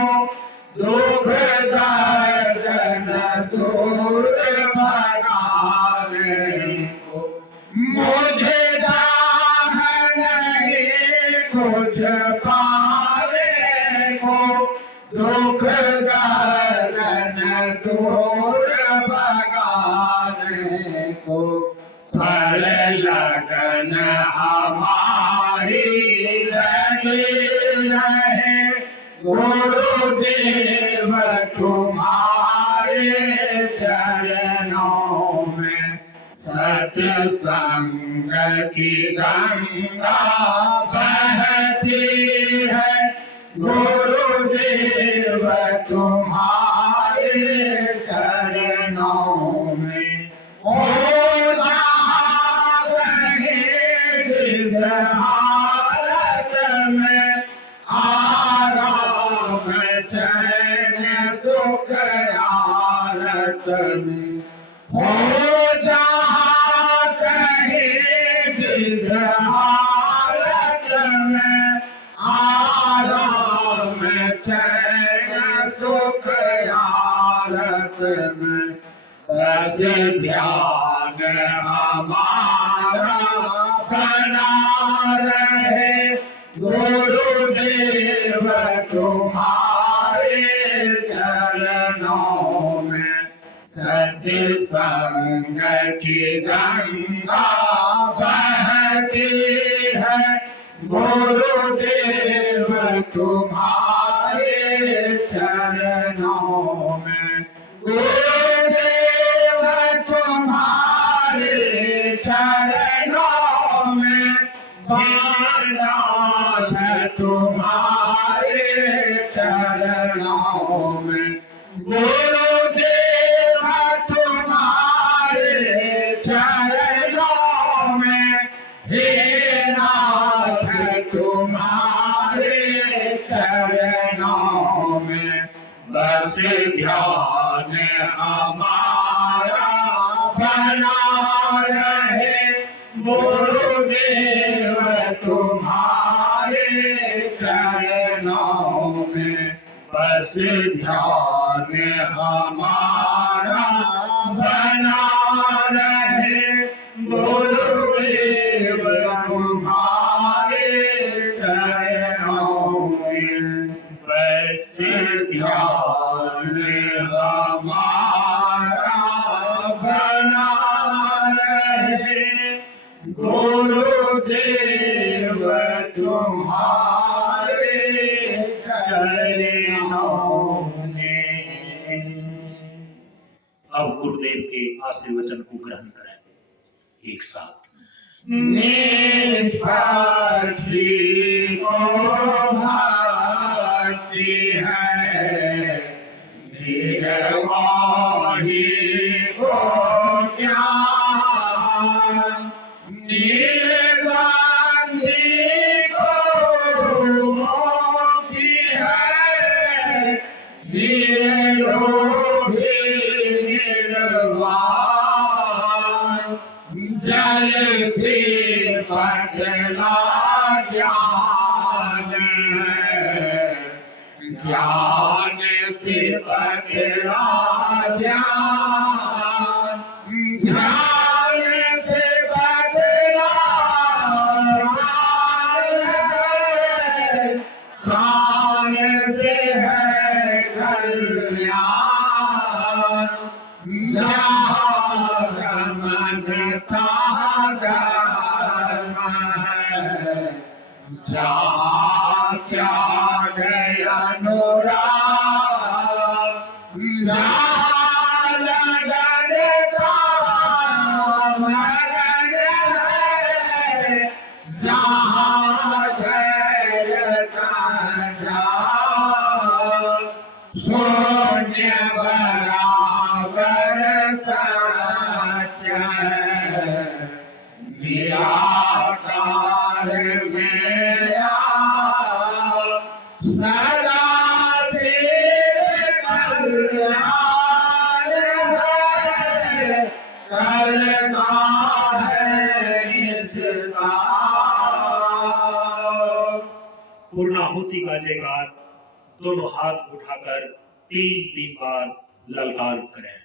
दुख दर्द दूर भगावे को। मुझे कुछ पारे को दुख दर्द दूर भगाने को। फल लगन हमारी लगी रहे गुरुदेव तुम्हारे चरणों में। सत्संग की गंगा बहती है गुरुदेव तुम्हारे चरणों में। ओ हालत में आराम चैन सुख आरत में हो जहाँ कहीं जिस हालत में आराम चैन सुख आरत में। बस ध्यान हमारा बना रहे गुरुदेव तुम्हारे चरणों में। सत्संग की गंगा बहती है गुरुदेव तुम्हारे चरणों में। गुरुदेव तुम्हारे ध्यान हमारा बना रहे गुरुदेव तुम्हारे चरणों में बस ध्यान हमारा बना रहे गुरुदेव तुम्हारे चरणों में बस ध्यान हमारा बना रहे गुरुदेव तुम्हारे चरणों में। अब गुरुदेव के आशीर्वचन को ग्रहण करें एक साथ। निष्पक्षी को भक्ति है, निर्वाही को ज्ञान, निर्गंधी को मोक्ष है, निर्लोभी निर्वाण, जल से पतला ज्ञान है, ज्ञान से पतला ज्ञान, ज्ञान से पतला ज्ञान से है कल्याण, जहाँ मन धर्म है, जहाँ त्याग अनुराग, जहाँ लगन का मगन है, जहाँ जय शून्य बराबर सत्य है, निराकार मेरा सदा से कल्याण है, करता है इसका। पूर्णाहुति का जयकार दोनों हाथ उठाकर 3 बार ललकार करें।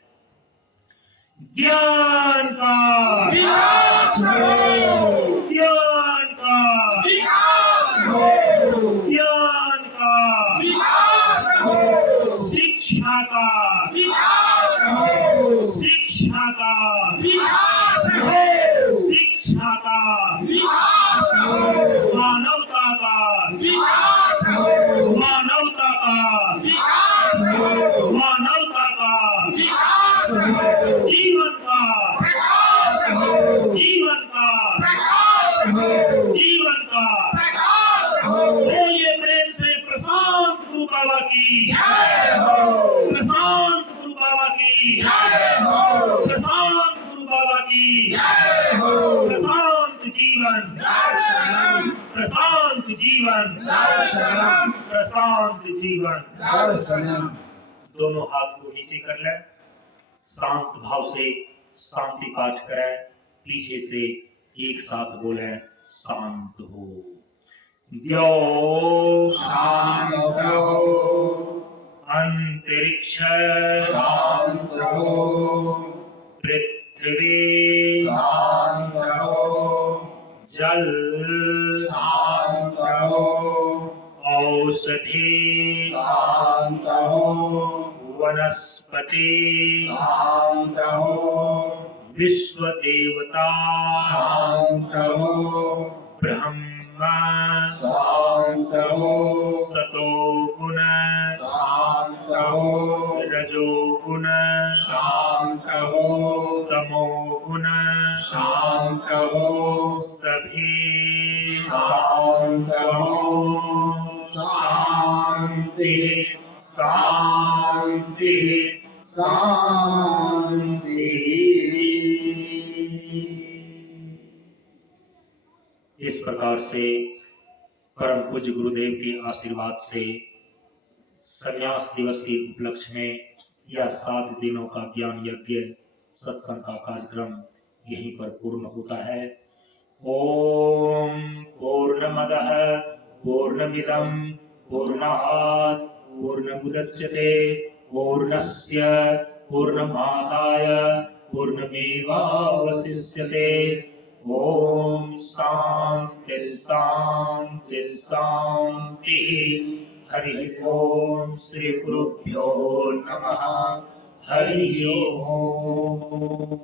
ज्ञान का विकास हो, ज्ञान का विकास हो, ज्ञान का विकास हो, शिक्षा का विकास हो, शिक्षा का विकास हो, शिक्षा का विकास हो, मानवता का विकास हो, मानवता का विकास हो, मानवता का विकास हो, जीवन का प्रकाश हो, जीवन का प्रकाश हो, जीवन का प्रकाश हो। बोलिए प्रेम से प्रशांत गुरु बाबा की जय हो, प्रशांत गुरु बाबा की जय हो, प्रशांत गुरु बाबा की जय हो, प्रशांत जीवन दर्शनम, प्रशांत जीवन दर्शनम, प्रशांत जीवन। दर्शनम। दोनों हाथ को नीचे कर लें, शांत भाव से शांति पाठ करें, पीछे से एक साथ बोलें शांत हो। द्यो शांत हो, अंतरिक्ष शांत हो, पृथ्वी शांत हो, जल शांत हो, औषधि शांत हो, वनस्पति शांत हो, विश्व देवता शांत हो, ब्रह्म शांत हो, सतो गुण शांत हो, रजो गुण शांत हो, तमो गुण शांत हो, सभी शांत हो, शांति शांति शांति। इस प्रकार से परम पूज्य गुरुदेव के आशीर्वाद से संन्यास दिवस के उपलक्ष्य में यह 7 दिनों का ज्ञान यज्ञ सत्संग का कार्यक्रम यहीं पर पूर्ण होता है। ओम पूर्णमदः पूर्णमिदं पूर्णात् पूर्णमुदच्यते पूर्णस्य पूर्णमादाय पूर्णमेवावशिष्यते। ओम शांति शांति शांति। हरि ओम श्री गुरुभ्यो नमः। हरि ओम।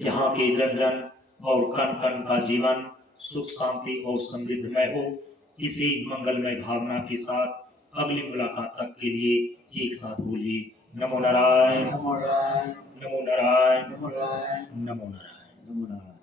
यहाँ के जन जन और कण कण का जीवन सुख शांति और समृद्धमय हो, इसी मंगलमय भावना के साथ अगली मुलाकात तक के लिए एक साथ बोलिए नमो नारायण, नमो नारायण, नमो नारायण, नमो नारायण, नमो नारायण। नमो नारायण।